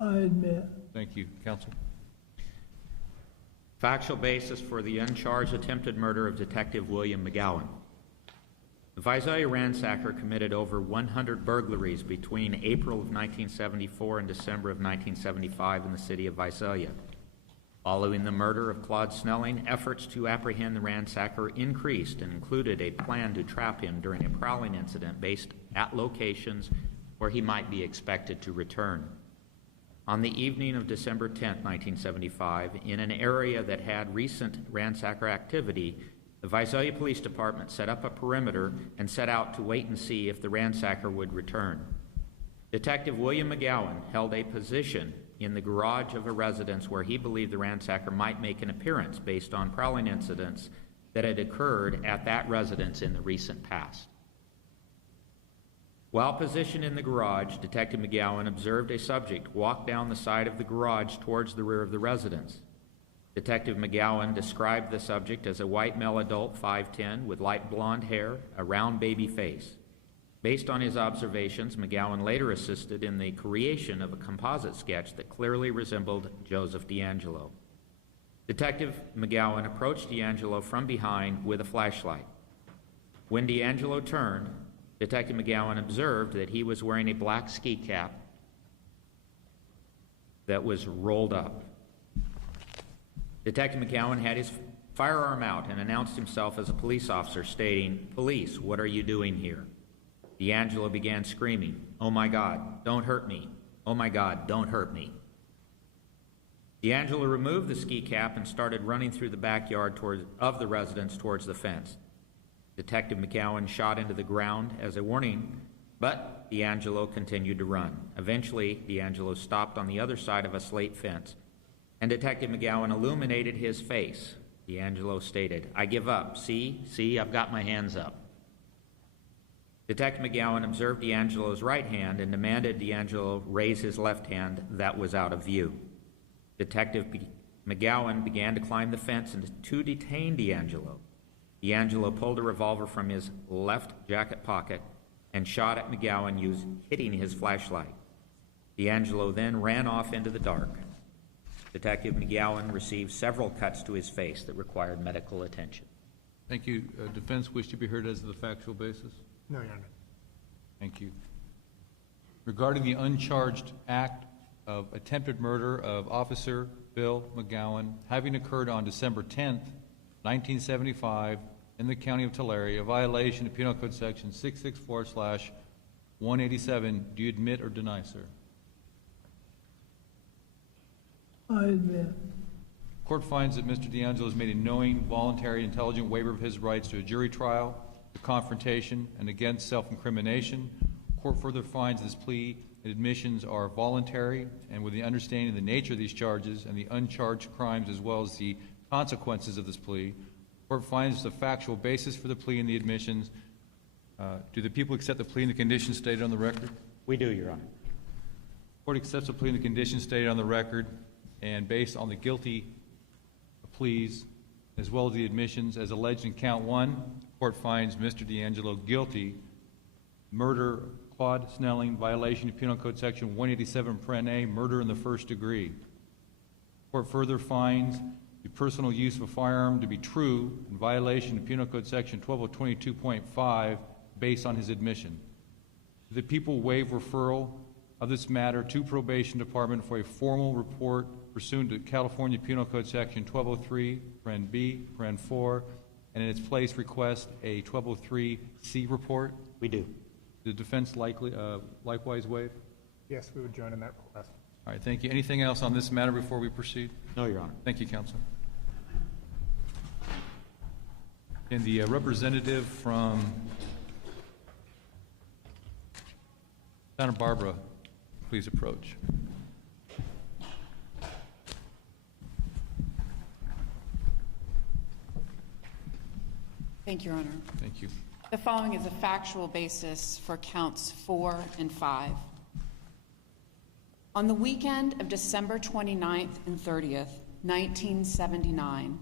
I admit. Thank you. Counsel? Factual basis for the uncharged attempted murder of Detective William McGowan. The Visalia ransacker committed over 100 burglaries between April of 1974 and December of 1975 in the city of Visalia. Following the murder of Claude Snelling, efforts to apprehend the ransacker increased and included a plan to trap him during a prowling incident based at locations where he might be expected to return. On the evening of December 10, 1975, in an area that had recent ransacker activity, the Visalia Police Department set up a perimeter and set out to wait and see if the ransacker would return. Detective William McGowan held a position in the garage of a residence where he believed the ransacker might make an appearance based on prowling incidents that had occurred at that residence in the recent past. While positioned in the garage, Detective McGowan observed a subject walk down the side of the garage towards the rear of the residence. Detective McGowan described the subject as a white male adult, 5'10", with light blonde hair, a round baby face. Based on his observations, McGowan later assisted in the creation of a composite sketch that clearly resembled Joseph DeAngelo. Detective McGowan approached DeAngelo from behind with a flashlight. When DeAngelo turned, Detective McGowan observed that he was wearing a black ski cap that was rolled up. Detective McGowan had his firearm out and announced himself as a police officer, stating, "Police, what are you doing here?" DeAngelo began screaming, "Oh my God, don't hurt me. Oh my God, don't hurt me." DeAngelo removed the ski cap and started running through the backyard of the residence towards the fence. Detective McGowan shot into the ground as a warning, but DeAngelo continued to run. Eventually, DeAngelo stopped on the other side of a slate fence, and Detective McGowan illuminated his face. DeAngelo stated, "I give up. See, I've got my hands up." Detective McGowan observed DeAngelo's right hand and demanded DeAngelo raise his left hand that was out of view. Detective McGowan began to climb the fence and to detain DeAngelo. DeAngelo pulled a revolver from his left jacket pocket and shot at McGowan, hitting his flashlight. DeAngelo then ran off into the dark. Detective McGowan received several cuts to his face that required medical attention. Thank you. Defense wish to be heard as to the factual basis? No, Your Honor. Thank you. Regarding the uncharged act of attempted murder of Officer Bill McGowan having occurred on December 10th, 1975 in the County of Tulare, a violation of Penal Code Section 664/187, do you admit or deny, sir? I admit. Court finds that Mr. DeAngelo has made a knowing, voluntary, intelligent waiver of his rights to a jury trial, to confrontation, and against self-incrimination. Court further finds this plea and admissions are voluntary, and with the understanding of the nature of these charges and the uncharged crimes as well as the consequences of this plea, court finds the factual basis for the plea and the admissions. Do the people accept the plea and the conditions stated on the record? We do, Your Honor. Court accepts the plea and the conditions stated on the record, and based on the guilty pleas as well as the admissions as alleged in count 1, court finds Mr. DeAngelo guilty, murder, Claude Snelling, violation of Penal Code Section 187(a), murder in the first degree. Court further finds the personal use of a firearm to be true in violation of Penal Code Section 12022.5 based on his admission. The people waive referral of this matter to Probation Department for a formal report pursuant to California Penal Code Section 1203(b)(4), and in its place request a 1203C report. We do. The defense likewise waive? Yes, we would join in that request. All right, thank you. Anything else on this matter before we proceed? No, Your Honor. Thank you, counsel. And the representative from Santa Barbara, please approach. Thank you, Your Honor. Thank you. The following is a factual basis for counts 4 and 5. On the weekend of December 29th and 30th, 1979,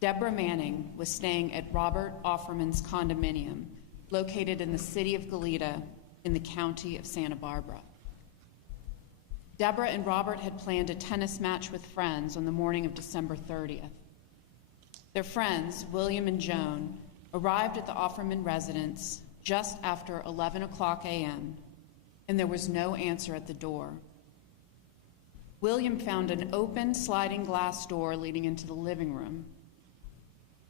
Deborah Manning was staying at Robert Offerman's condominium located in the city of Goleta in the county of Santa Barbara. Deborah and Robert had planned a tennis match with friends on the morning of December 30th. Their friends, William and Joan, arrived at the Offerman residence just after 11 o'clock a.m., and there was no answer at the door. William found an open sliding glass door leading into the living room.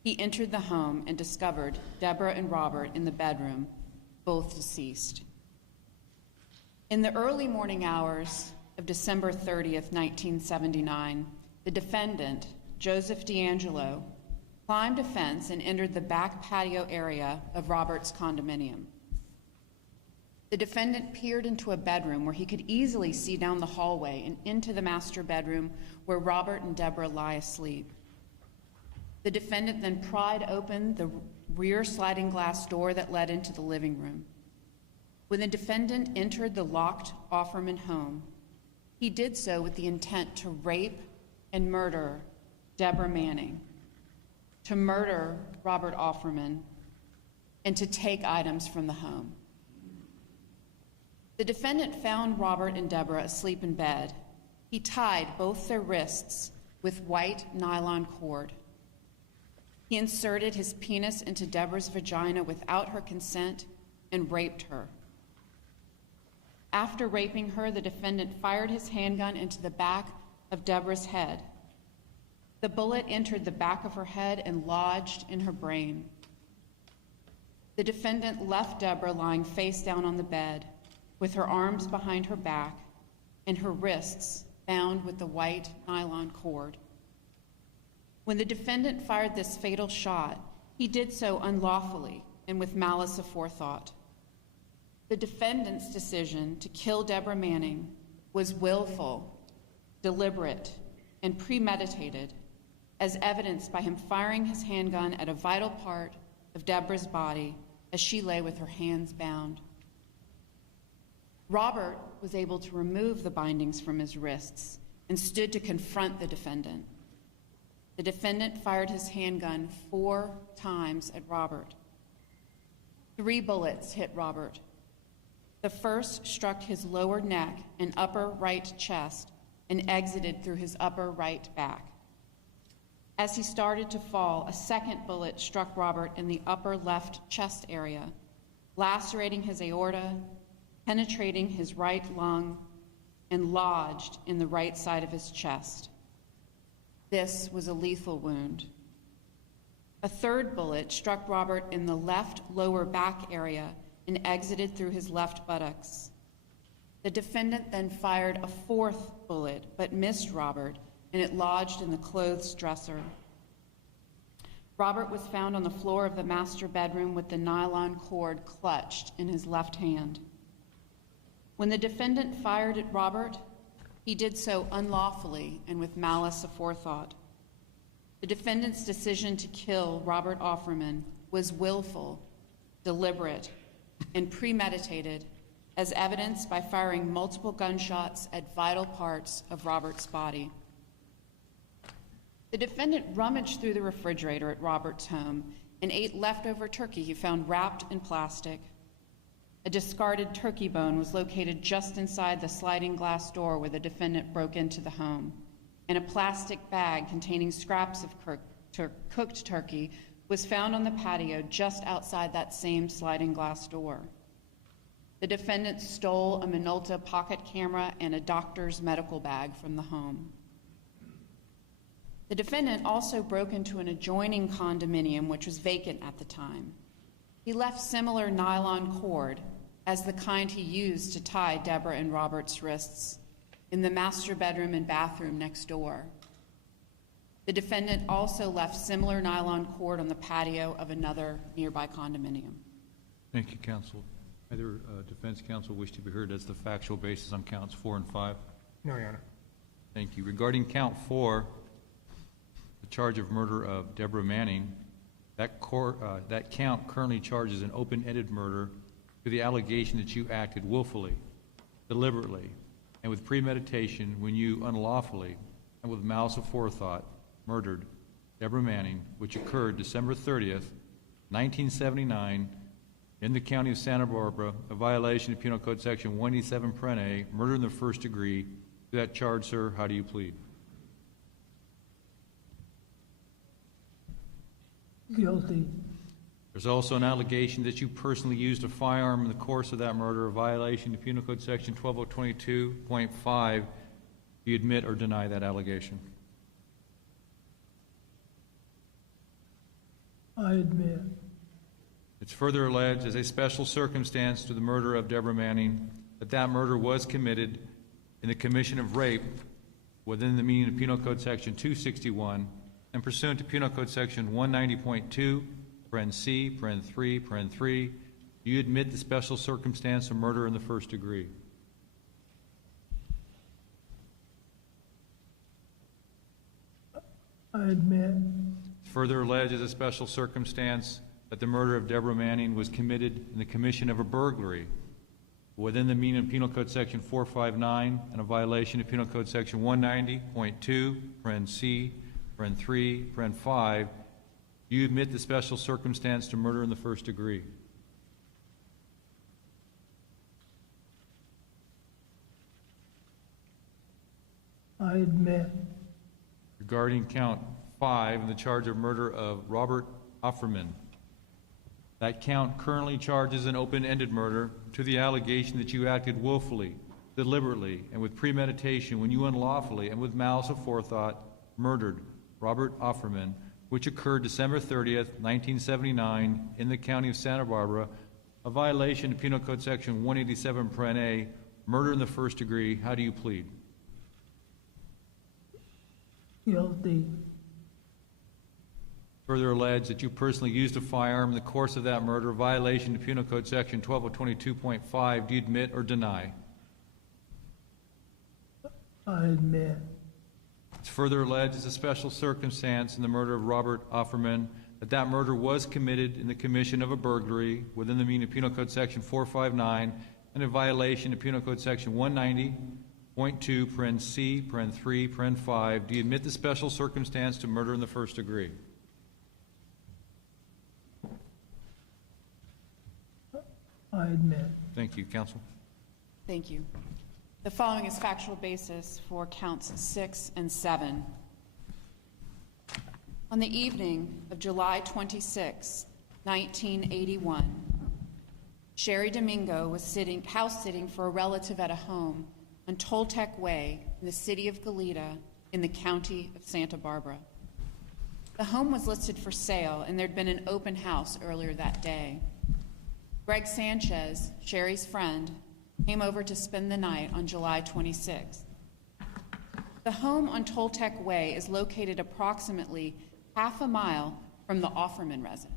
He entered the home and discovered Deborah and Robert in the bedroom, both deceased. In the early morning hours of December 30th, 1979, the defendant, Joseph DeAngelo, climbed a fence and entered the back patio area of Robert's condominium. The defendant peered into a bedroom where he could easily see down the hallway and into the master bedroom where Robert and Deborah lie asleep. The defendant then pried open the rear sliding glass door that led into the living room. When the defendant entered the locked Offerman home, he did so with the intent to rape and murder Deborah Manning, to murder Robert Offerman, and to take items from the home. The defendant found Robert and Deborah asleep in bed. He tied both their wrists with white nylon cord. He inserted his penis into Deborah's vagina without her consent and raped her. After raping her, the defendant fired his handgun into the back of Deborah's head. The bullet entered the back of her head and lodged in her brain. The defendant left Deborah lying face down on the bed with her arms behind her back and her wrists bound with the white nylon cord. When the defendant fired this fatal shot, he did so unlawfully and with malice aforethought. The defendant's decision to kill Deborah Manning was willful, deliberate, and premeditated, as evidenced by him firing his handgun at a vital part of Deborah's body as she lay with her hands bound. Robert was able to remove the bindings from his wrists and stood to confront the defendant. The defendant fired his handgun 4 times at Robert. 3 bullets hit Robert. The first struck his lower neck and upper right chest and exited through his upper right back. As he started to fall, a second bullet struck Robert in the upper left chest area, lacerating his aorta, penetrating his right lung, and lodged in the right side of his chest. This was a lethal wound. A third bullet struck Robert in the left lower back area and exited through his left buttocks. The defendant then fired a 4th bullet, but missed Robert, and it lodged in the clothes dresser. Robert was found on the floor of the master bedroom with the nylon cord clutched in his left hand. When the defendant fired at Robert, he did so unlawfully and with malice aforethought. The defendant's decision to kill Robert Offerman was willful, deliberate, and premeditated, as evidenced by firing multiple gunshots at vital parts of Robert's body. The defendant rummaged through the refrigerator at Robert's home and ate leftover turkey he found wrapped in plastic. A discarded turkey bone was located just inside the sliding glass door where the defendant broke into the home, and a plastic bag containing scraps of cooked turkey was found on the patio just outside that same sliding glass door. The defendant stole a Minolta pocket camera and a doctor's medical bag from the home. The defendant also broke into an adjoining condominium, which was vacant at the time. He left similar nylon cord, as the kind he used to tie Deborah and Robert's wrists, in the master bedroom and bathroom next door. The defendant also left similar nylon cord on the patio of another nearby condominium. Thank you, counsel. Either defense counsel wish to be heard as the factual basis on counts 4 and 5? No, Your Honor. Thank you. Regarding count 4, the charge of murder of Deborah Manning, that count currently charges an open-ended murder to the allegation that you acted willfully, deliberately, and with premeditation when you unlawfully and with malice aforethought murdered Deborah Manning, which occurred December 30th, 1979, in the county of Santa Barbara, a violation of Penal Code Section 187 A, murder in the first degree. To that charge, sir, how do you plead? Guilty. There's also an allegation that you personally used a firearm in the course of that murder, a violation of Penal Code Section 12022.5. Do you admit or deny that allegation? I admit. It's further alleged as a special circumstance to the murder of Deborah Manning that that murder was committed in the commission of rape within the meaning of Penal Code Section 261 and pursuant to Penal Code Section 190.2, paren C, paren 3, you admit the special circumstance of murder in the first degree. I admit. Further alleged as a special circumstance that the murder of Deborah Manning was committed in the commission of a burglary within the meaning of Penal Code Section 459 and a violation of Penal Code Section 190.2, paren C, paren 3, paren 5. You admit the special circumstance to murder in the first degree. I admit. Regarding count 5, the charge of murder of Robert Offerman. That count currently charges an open-ended murder to the allegation that you acted willfully, deliberately, and with premeditation when you unlawfully and with malice aforethought murdered Robert Offerman, which occurred December 30th, 1979 in the county of Santa Barbara, a violation of Penal Code Section 187, Paren A, murder in the first degree. How do you plead? Guilty. Further allege that you personally used a firearm in the course of that murder, violation of Penal Code Section 12022.5. Do you admit or deny? I admit. It's further alleged as a special circumstance in the murder of Robert Offerman that that murder was committed in the commission of a burglary within the meaning of Penal Code Section 459 and a violation of Penal Code Section 190.2, Paren C, Paren 3, Paren 5. Do you admit the special circumstance to murder in the first degree? I admit. Thank you. Counsel? Thank you. The following is factual basis for counts 6 and 7. On the evening of July 26, 1981, Sherry Domingo was house sitting for a relative at a home on Toltec Way in the city of Goleta in the county of Santa Barbara. The home was listed for sale, and there'd been an open house earlier that day. Greg Sanchez, Sherry's friend, came over to spend the night on July 26th. The home on Toltec Way is located approximately half a mile from the Offerman residence.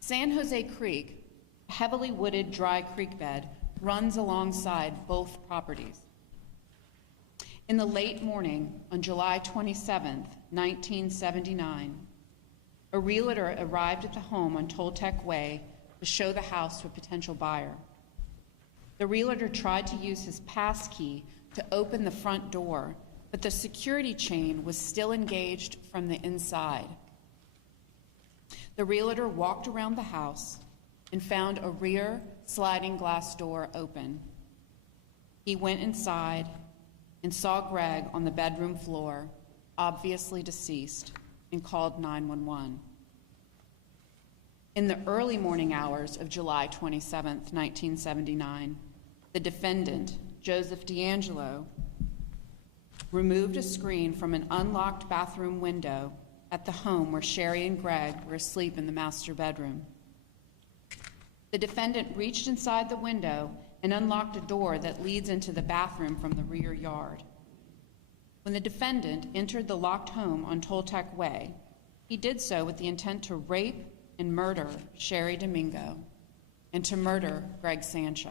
San Jose Creek, a heavily wooded dry creek bed, runs alongside both properties. In the late morning on July 27th, 1979, a realtor arrived at the home on Toltec Way to show the house to a potential buyer. The realtor tried to use his pass key to open the front door, but the security chain was still engaged from the inside. The realtor walked around the house and found a rear sliding glass door open. He went inside and saw Greg on the bedroom floor, obviously deceased, and called 911. In the early morning hours of July 27, 1979, the defendant, Joseph DeAngelo, removed a screen from an unlocked bathroom window at the home where Sherry and Greg were asleep in the master bedroom. The defendant reached inside the window and unlocked a door that leads into the bathroom from the rear yard. When the defendant entered the locked home on Toltec Way, he did so with the intent to rape and murder Sherry Domingo and to murder Greg Sanchez.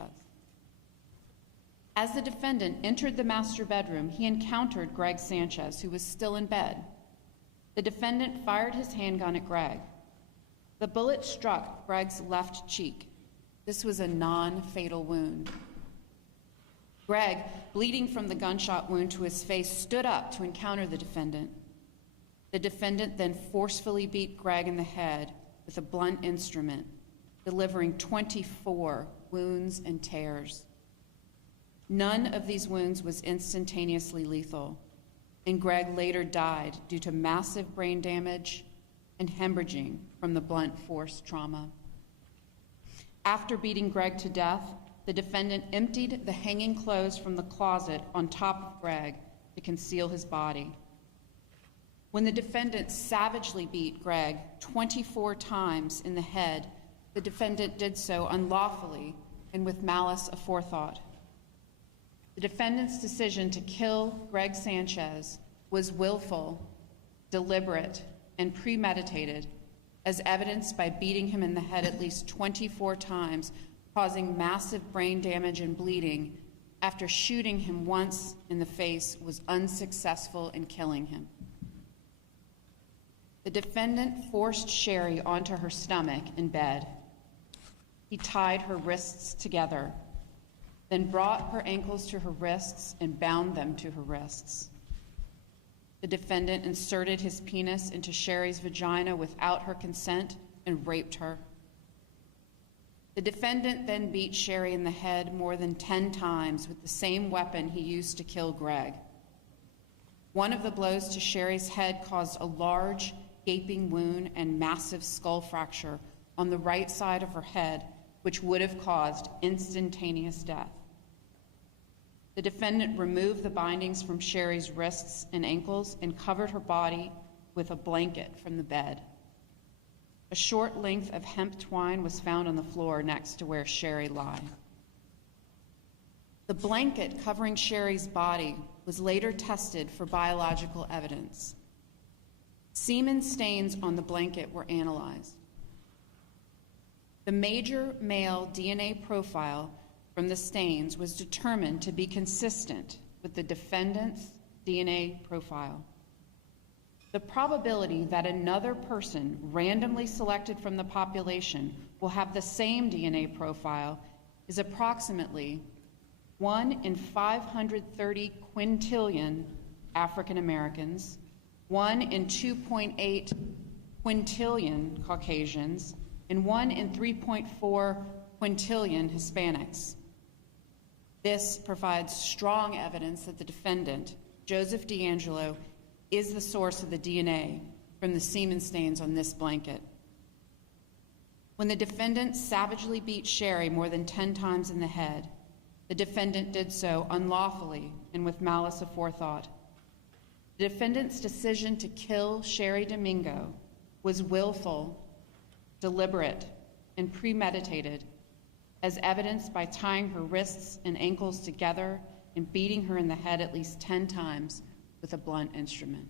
As the defendant entered the master bedroom, he encountered Greg Sanchez, who was still in bed. The defendant fired his handgun at Greg. The bullet struck Greg's left cheek. This was a non-fatal wound. Greg, bleeding from the gunshot wound to his face, stood up to encounter the defendant. The defendant then forcefully beat Greg in the head with a blunt instrument, delivering 24 wounds and tears. None of these wounds was instantaneously lethal, and Greg later died due to massive brain damage and hemorrhaging from the blunt force trauma. After beating Greg to death, the defendant emptied the hanging clothes from the closet on top of Greg to conceal his body. When the defendant savagely beat Greg 24 times in the head, the defendant did so unlawfully and with malice aforethought. The defendant's decision to kill Greg Sanchez was willful, deliberate, and premeditated, as evidenced by beating him in the head at least 24 times, causing massive brain damage and bleeding, after shooting him once in the face was unsuccessful in killing him. The defendant forced Sherry onto her stomach in bed. He tied her wrists together, then brought her ankles to her wrists and bound them to her wrists. The defendant inserted his penis into Sherry's vagina without her consent and raped her. The defendant then beat Sherry in the head more than 10 times with the same weapon he used to kill Greg. One of the blows to Sherry's head caused a large, gaping wound and massive skull fracture on the right side of her head, which would have caused instantaneous death. The defendant removed the bindings from Sherry's wrists and ankles and covered her body with a blanket from the bed. A short length of hemp twine was found on the floor next to where Sherry lay. The blanket covering Sherry's body was later tested for biological evidence. Semen stains on the blanket were analyzed. The major male DNA profile from the stains was determined to be consistent with the defendant's DNA profile. The probability that another person randomly selected from the population will have the same DNA profile is approximately 1 in 530 quintillion African Americans, 1 in 2.8 quintillion Caucasians, and 1 in 3.4 quintillion Hispanics. This provides strong evidence that the defendant, Joseph DeAngelo, is the source of the DNA from the semen stains on this blanket. When the defendant savagely beat Sherry more than 10 times in the head, the defendant did so unlawfully and with malice aforethought. The defendant's decision to kill Sherry Domingo was willful, deliberate, and premeditated, as evidenced by tying her wrists and ankles together and beating her in the head at least 10 times with a blunt instrument.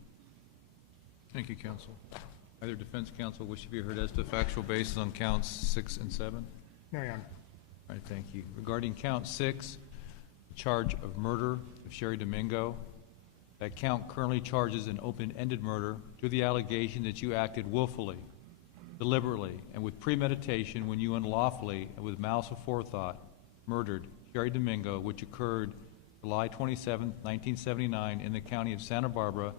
Thank you, counsel. Either defense counsel wish to be heard as to factual basis on counts 6 and 7? No, Your Honor. All right, thank you. Regarding count 6, the charge of murder of Sherry Domingo, that count currently charges an open-ended murder to the allegation that you acted willfully, deliberately, and with premeditation when you unlawfully and with malice aforethought murdered Sherry Domingo, which occurred July 27, 1979 in the county of Santa Barbara,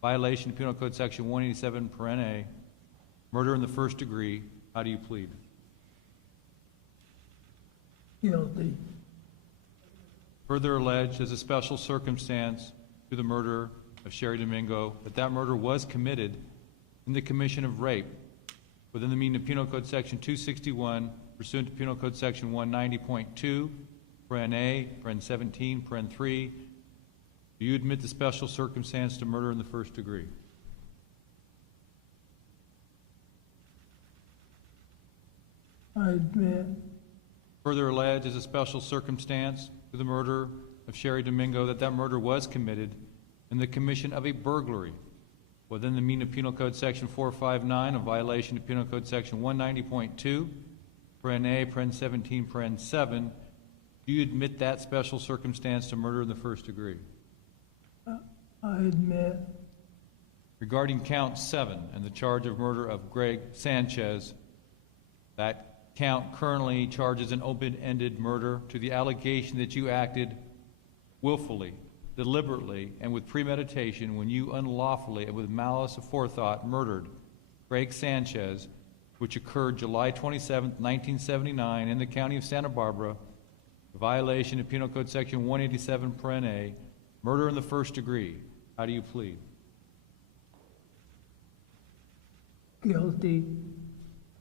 violation of Penal Code Section 187, A, murder in the first degree. How do you plead? Guilty. Further alleged as a special circumstance to the murder of Sherry Domingo that that murder was committed in the commission of rape within the meaning of Penal Code Section 261 pursuant to Penal Code Section 190.2, paren A, paren 17, paren 3. Do you admit the special circumstance to murder in the first degree? I admit. Further alleged as a special circumstance to the murder of Sherry Domingo that that murder was committed in the commission of a burglary within the meaning of Penal Code Section 459, a violation of Penal Code Section 190.2, paren A, paren 17, paren 7. Do you admit that special circumstance to murder in the first degree? I admit. Regarding count 7 and the charge of murder of Greg Sanchez, that count currently charges an open-ended murder to the allegation that you acted willfully, deliberately, and with premeditation when you unlawfully and with malice aforethought murdered Greg Sanchez, which occurred July 27, 1979 in the county of Santa Barbara, a violation of Penal Code Section 187, paren A, murder in the first degree. How do you plead? Guilty.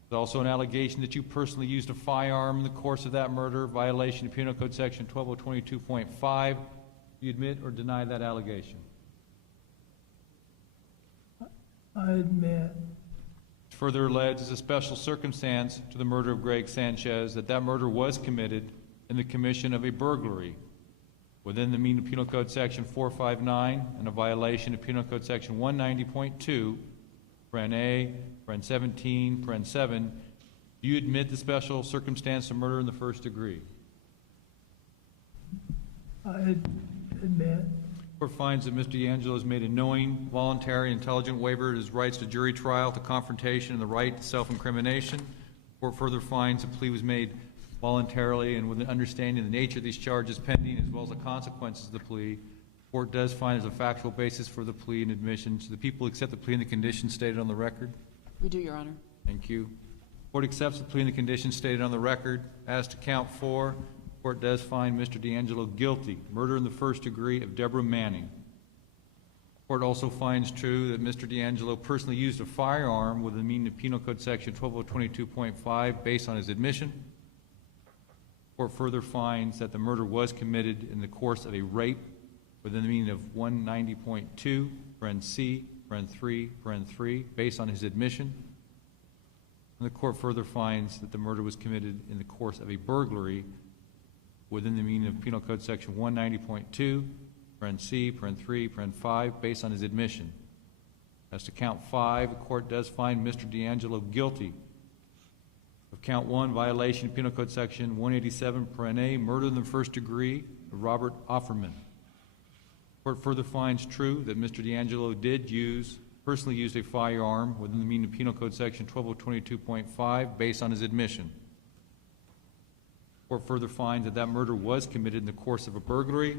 There's also an allegation that you personally used a firearm in the course of that murder, violation of Penal Code Section 12022.5. Do you admit or deny that allegation? I admit. It's further alleged as a special circumstance to the murder of Greg Sanchez that that murder was committed in the commission of a burglary within the meaning of Penal Code Section 459 and a violation of Penal Code Section 190.2, paren A, paren 17, paren 7. Do you admit the special circumstance of murder in the first degree? I admit. Court finds that Mr. DeAngelo has made a knowing, voluntary, intelligent waiver of his rights to jury trial, to confrontation, and the right to self-incrimination. Court further finds the plea was made voluntarily and with an understanding of the nature of these charges pending as well as the consequences of the plea. Court does find as a factual basis for the plea and admission. Do the people accept the plea and the conditions stated on the record? We do, Your Honor. Thank you. Court accepts the plea and the conditions stated on the record. As to count 4, court does find Mr. DeAngelo guilty, murder in the first degree of Deborah Manning. Court also finds true that Mr. DeAngelo personally used a firearm within the meaning of Penal Code Section 12022.5 based on his admission. Court further finds that the murder was committed in the course of a rape within the meaning of 190.2, paren C, paren 3, paren 3, based on his admission. And the court further finds that the murder was committed in the course of a burglary within the meaning of Penal Code Section 190.2, paren C, paren 3, paren 5, based on his admission. As to count 5, the court does find Mr. DeAngelo guilty of count 1, violation of Penal Code Section 187, paren A, murder in the first degree of Robert Offerman. The court further finds true that Mr. DeAngelo did personally use a firearm within the meaning of Penal Code Section 12022.5 based on his admission. The court further finds that that murder was committed in the course of a burglary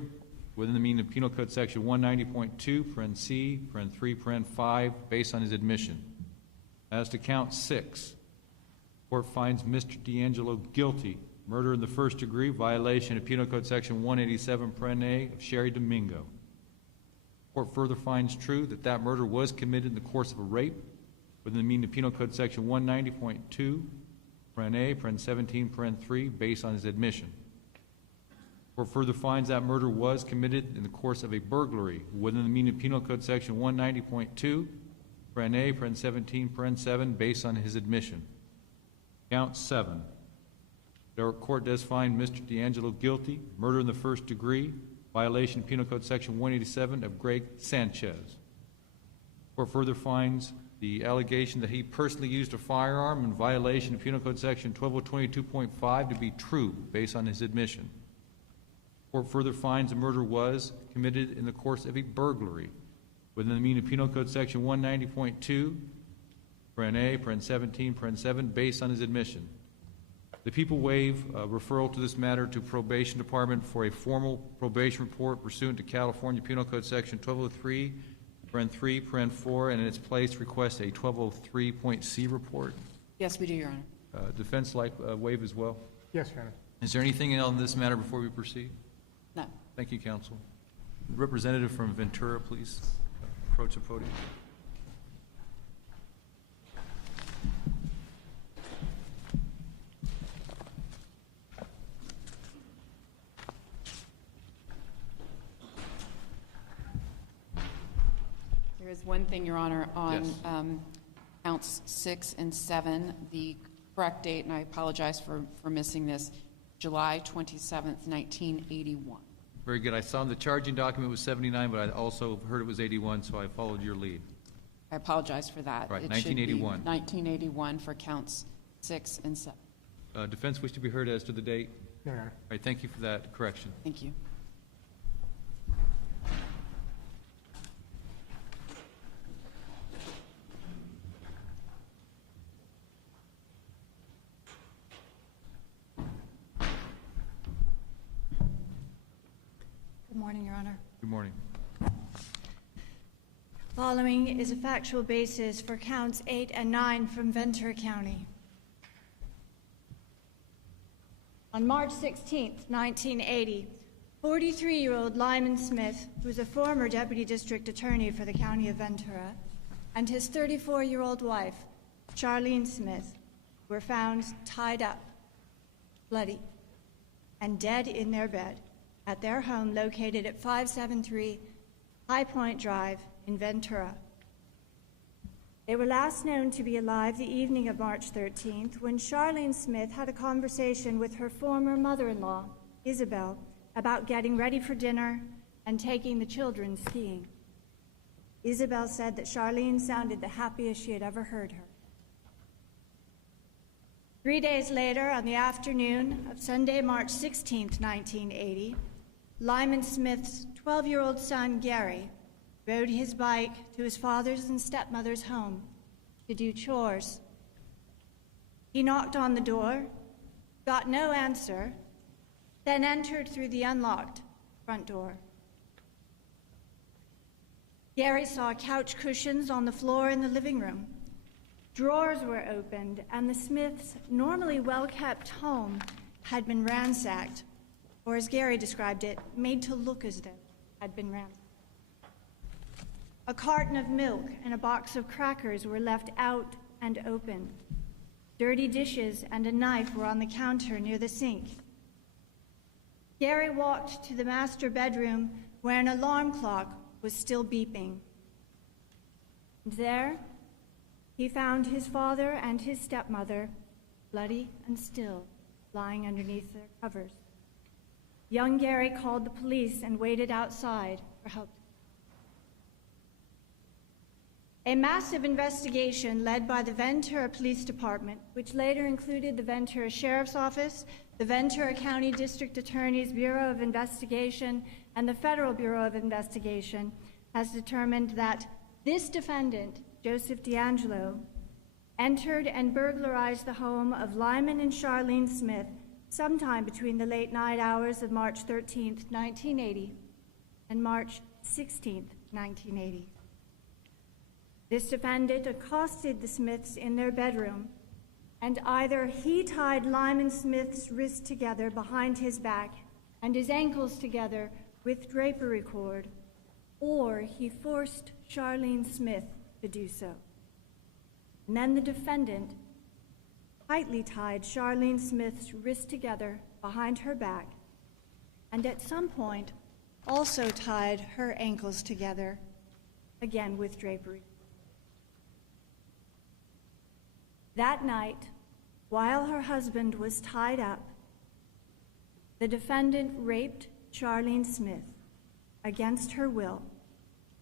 within the meaning of Penal Code Section 190.2, paren C, paren 3, paren 5, based on his admission. As to count 6, the court finds Mr. DeAngelo guilty, murder in the first degree, violation of Penal Code Section 187, paren A, of Sherry Domingo. The court further finds true that that murder was committed in the course of a rape within the meaning of Penal Code Section 190.2, paren A, paren 17, paren 3, based on his admission. The court further finds that murder was committed in the course of a burglary within the meaning of Penal Code Section 190.2, paren A, paren 17, paren 7, based on his admission. Count 7. The court does find Mr. DeAngelo guilty, murder in the first degree, violation of Penal Code Section 187 of Greg Sanchez. The court further finds the allegation that he personally used a firearm in violation of Penal Code Section 12022.5 to be true based on his admission. The court further finds the murder was committed in the course of a burglary within the meaning of Penal Code Section 190.2, paren A, paren 17, paren 7, based on his admission. The people waive referral to this matter to Probation Department for a formal probation report pursuant to California Penal Code Section 1203, paren 3, paren 4, and in its place request a 1203.C report. Yes, we do, Your Honor. Defense like waive as well? Yes, Your Honor. Is there anything else in this matter before we proceed? No. Thank you, counsel. Representative from Ventura, please approach the podium. There is one thing, Your Honor, on Yes. counts 6 and 7, the correct date, and I apologize for missing this, July 27th, 1981. Very good. I saw the charging document was 79, but I also heard it was 81, so I followed your lead. I apologize for that. Right, It should be 1981. 1981 for counts 6 and 7. Defense wish to be heard as to the date? No, Your Honor. All right, thank you for that correction. Thank you. Good morning, Your Honor. Good morning. Following is a factual basis for counts 8 and 9 from Ventura County. On March 16, 1980, 43-year-old Lyman Smith, who was a former deputy district attorney for the county of Ventura, and his 34-year-old wife, Charlene Smith, were found tied up, bloody, and dead in their bed at their home located at 573 High Point Drive in Ventura. They were last known to be alive the evening of March 13th when Charlene Smith had a conversation with her former mother-in-law, Isabel, about getting ready for dinner and taking the children skiing. Isabel said that Charlene sounded the happiest she had ever heard her. 3 days later, on the afternoon of Sunday, March 16th, 1980, Lyman Smith's 12-year-old son, Gary, rode his bike to his father's and stepmother's home to do chores. He knocked on the door, got no answer, then entered through the unlocked front door. Gary saw couch cushions on the floor in the living room. Drawers were opened, and the Smiths' normally well-kept home had been ransacked, or as Gary described it, made to look as though it had been ransacked. A carton of milk and a box of crackers were left out and open. Dirty dishes and a knife were on the counter near the sink. Gary walked to the master bedroom where an alarm clock was still beeping. And there, he found his father and his stepmother, bloody and still, lying underneath their covers. Young Gary called the police and waited outside for help. A massive investigation led by the Ventura Police Department, which later included the Ventura Sheriff's Office, the Ventura County District Attorney's Bureau of Investigation, and the Federal Bureau of Investigation, has determined that this defendant, Joseph DeAngelo, entered and burglarized the home of Lyman and Charlene Smith sometime between the late night hours of March 13, 1980 and March 16, 1980. This defendant accosted the Smiths in their bedroom, and either he tied Lyman Smith's wrists together behind his back and his ankles together with drapery cord, or he forced Charlene Smith to do so. And then the defendant tightly tied Charlene Smith's wrists together behind her back, and at some point also tied her ankles together, again with drapery. That night, while her husband was tied up, the defendant raped Charlene Smith against her will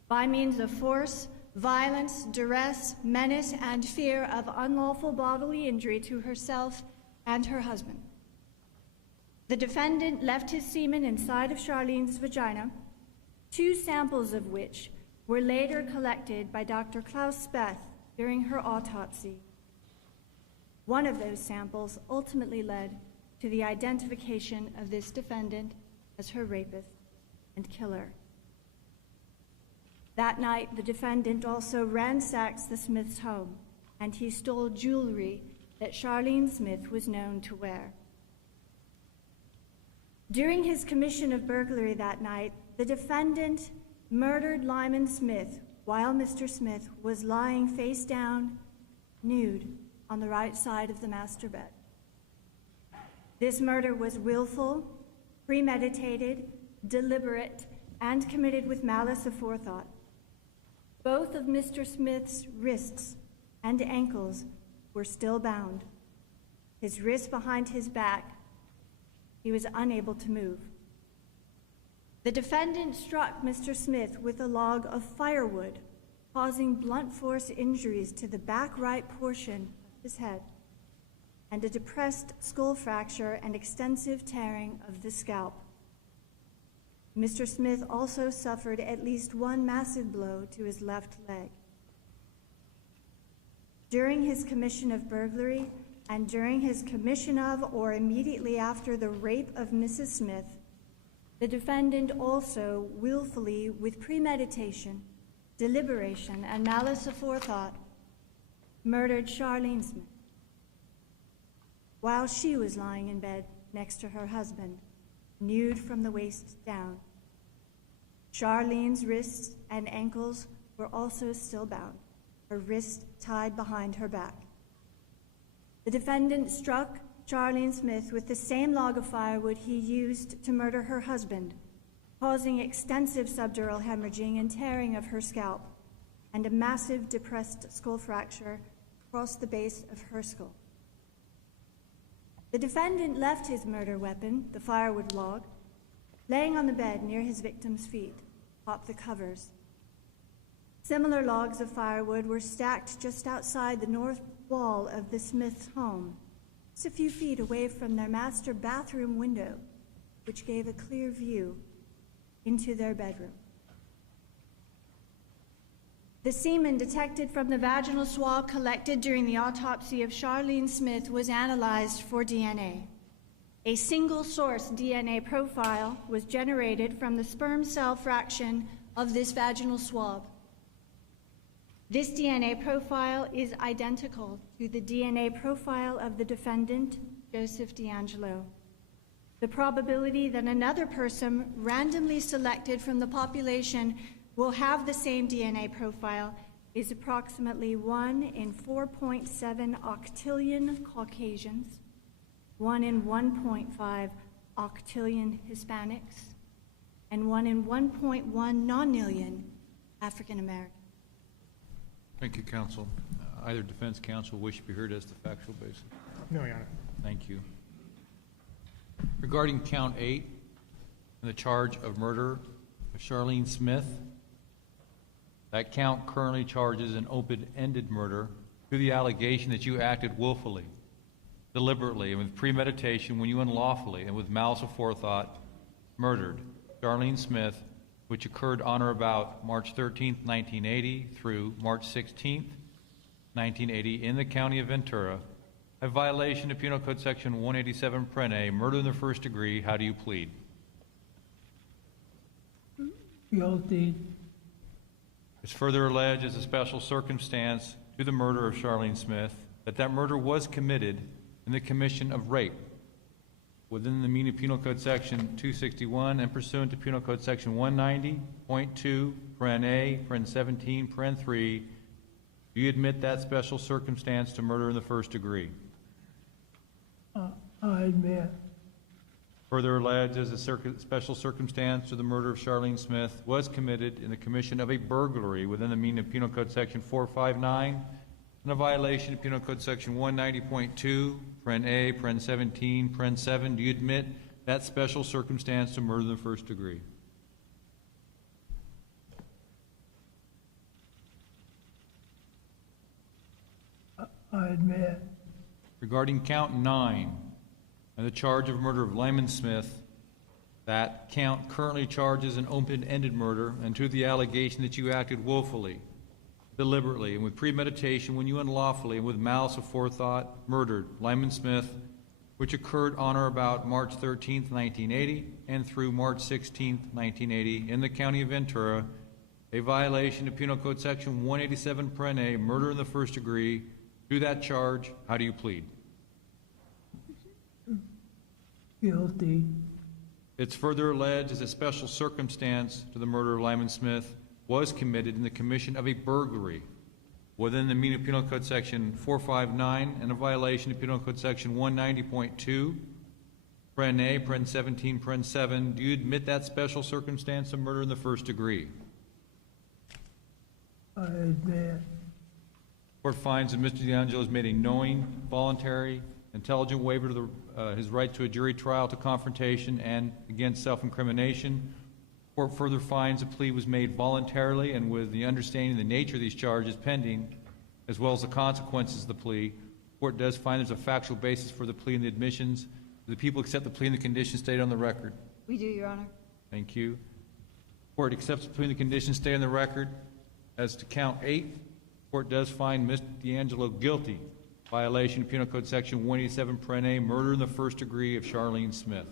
by means of force, violence, duress, menace, and fear of unlawful bodily injury to herself and her husband. The defendant left his semen inside of Charlene's vagina, 2 samples of which were later collected by Dr. Klaus Speth during her autopsy. One of those samples ultimately led to the identification of this defendant as her rapist and killer. That night, the defendant also ransacks the Smiths' home, and he stole jewelry that Charlene Smith was known to wear. During his commission of burglary that night, the defendant murdered Lyman Smith while Mr. Smith was lying face down, nude, on the right side of the master bed. This murder was willful, premeditated, deliberate, and committed with malice aforethought. Both of Mr. Smith's wrists and ankles were still bound. His wrists behind his back, he was unable to move. The defendant struck Mr. Smith with a log of firewood, causing blunt force injuries to the back right portion of his head, and a depressed skull fracture and extensive tearing of the scalp. Mr. Smith also suffered at least 1 massive blow to his left leg. During his commission of burglary and during his commission of or immediately after the rape of Mrs. Smith, the defendant also willfully, with premeditation, deliberation, and malice aforethought, murdered Charlene Smith while she was lying in bed next to her husband, nude from the waist down. Charlene's wrists and ankles were also still bound, her wrists tied behind her back. The defendant struck Charlene Smith with the same log of firewood he used to murder her husband, causing extensive subdural hemorrhaging and tearing of her scalp, and a massive depressed skull fracture across the base of her skull. The defendant left his murder weapon, the firewood log, laying on the bed near his victim's feet, atop the covers. Similar logs of firewood were stacked just outside the north wall of the Smiths' home, just a few feet away from their master bathroom window, which gave a clear view into their bedroom. The semen detected from the vaginal swab collected during the autopsy of Charlene Smith was analyzed for DNA. A single-source DNA profile was generated from the sperm cell fraction of this vaginal swab. This DNA profile is identical to the DNA profile of the defendant, Joseph DeAngelo. The probability that another person randomly selected from the population will have the same DNA profile, is approximately 1 in 4.7 octillion Caucasians, 1 in 1.5 octillion Hispanics, and 1 in 1.1 nonillion African Americans. Thank you, counsel. Either defense counsel wish to be heard as the factual basis? No, Your Honor. Thank you. Regarding count 8 and the charge of murder of Charlene Smith, that count currently charges an open-ended murder through the allegation that you acted willfully, deliberately, and with premeditation when you unlawfully and with malice aforethought murdered Charlene Smith, which occurred on or about March 13, 1980 through March 16, 1980 in the county of Ventura, a violation of Penal Code Section 187 Pren A, murder in the first degree. How do you plead? Guilty. It's further alleged as a special circumstance to the murder of Charlene Smith that that murder was committed in the commission of rape within the meaning of Penal Code Section 261 and pursuant to Penal Code Section 190.2, Pren A, Pren 17, Pren 3. Do you admit that special circumstance to murder in the first degree? I admit. Further alleged as a special circumstance to the murder of Charlene Smith was committed in the commission of a burglary within the meaning of Penal Code Section 459 and a violation of Penal Code Section 190.2, Pren A, Pren 17, Pren 7. Do you admit that special circumstance to murder in the first degree? I admit. Regarding count 9 and the charge of murder of Lyman Smith, that count currently charges an open-ended murder, and to the allegation that you acted willfully, deliberately, and with premeditation when you unlawfully and with malice aforethought murdered Lyman Smith, which occurred on or about March 13, 1980 and through March 16, 1980 in the county of Ventura, a violation of Penal Code Section 187 Pren A, murder in the first degree. To that charge, how do you plead? Guilty. It's further alleged as a special circumstance to the murder of Lyman Smith was committed in the commission of a burglary within the meaning of Penal Code Section 459 and a violation of Penal Code Section 190.2, Pren A, Pren 17, Pren 7. Do you admit that special circumstance of murder in the first degree? I admit. Court finds that Mr. DeAngelo has made a knowing, voluntary, intelligent waiver to his right to a jury trial, to confrontation, and against self-incrimination. Court further finds the plea was made voluntarily and with the understanding of the nature of these charges pending, as well as the consequences of the plea. Court does find there's a factual basis for the plea and the admissions. Do the people accept the plea and the conditions stated on the record? We do, Your Honor. Thank you. Court accepts the plea and the conditions stated on the record. As to count 8, court does find Mr. DeAngelo guilty, violation of Penal Code Section 187 Pren A, murder in the first degree of Charlene Smith.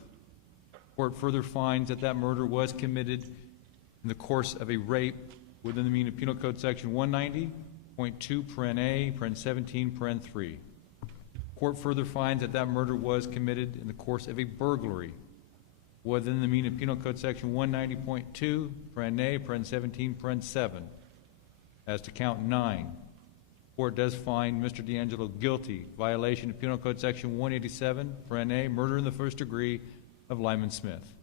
Court further finds that that murder was committed in the course of a rape within the meaning of Penal Code Section 190.2 Pren A, Pren 17, Pren 3. Court further finds that that murder was committed in the course of a burglary within the meaning of Penal Code Section 190.2 Pren A, Pren 17, Pren 7. As to count 9, court does find Mr. DeAngelo guilty, violation of Penal Code Section 187, Pren A, murder in the first degree of Lyman Smith.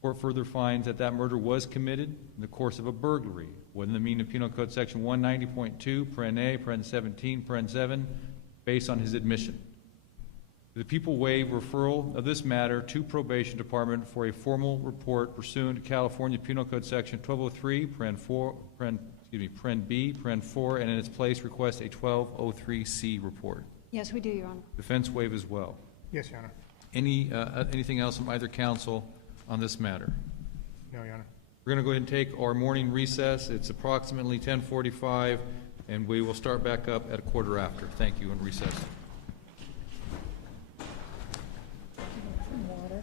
Court further finds that that murder was committed in the course of a burglary within the meaning of Penal Code Section 190.2, Pren A, Pren 17, Pren 7, based on his admission. The people waive referral of this matter to Probation Department for a formal report pursuant to California Penal Code Section 1203, Pren B, Pren 4, and in its place request a 1203C report. Yes, we do, Your Honor. Defense waive as well. Yes, Your Honor. Anything else from either counsel on this matter? No, Your Honor. We're going to go ahead and take our morning recess. It's approximately 10:45, and we will start back up at a quarter after. Thank you, and recess. Some water.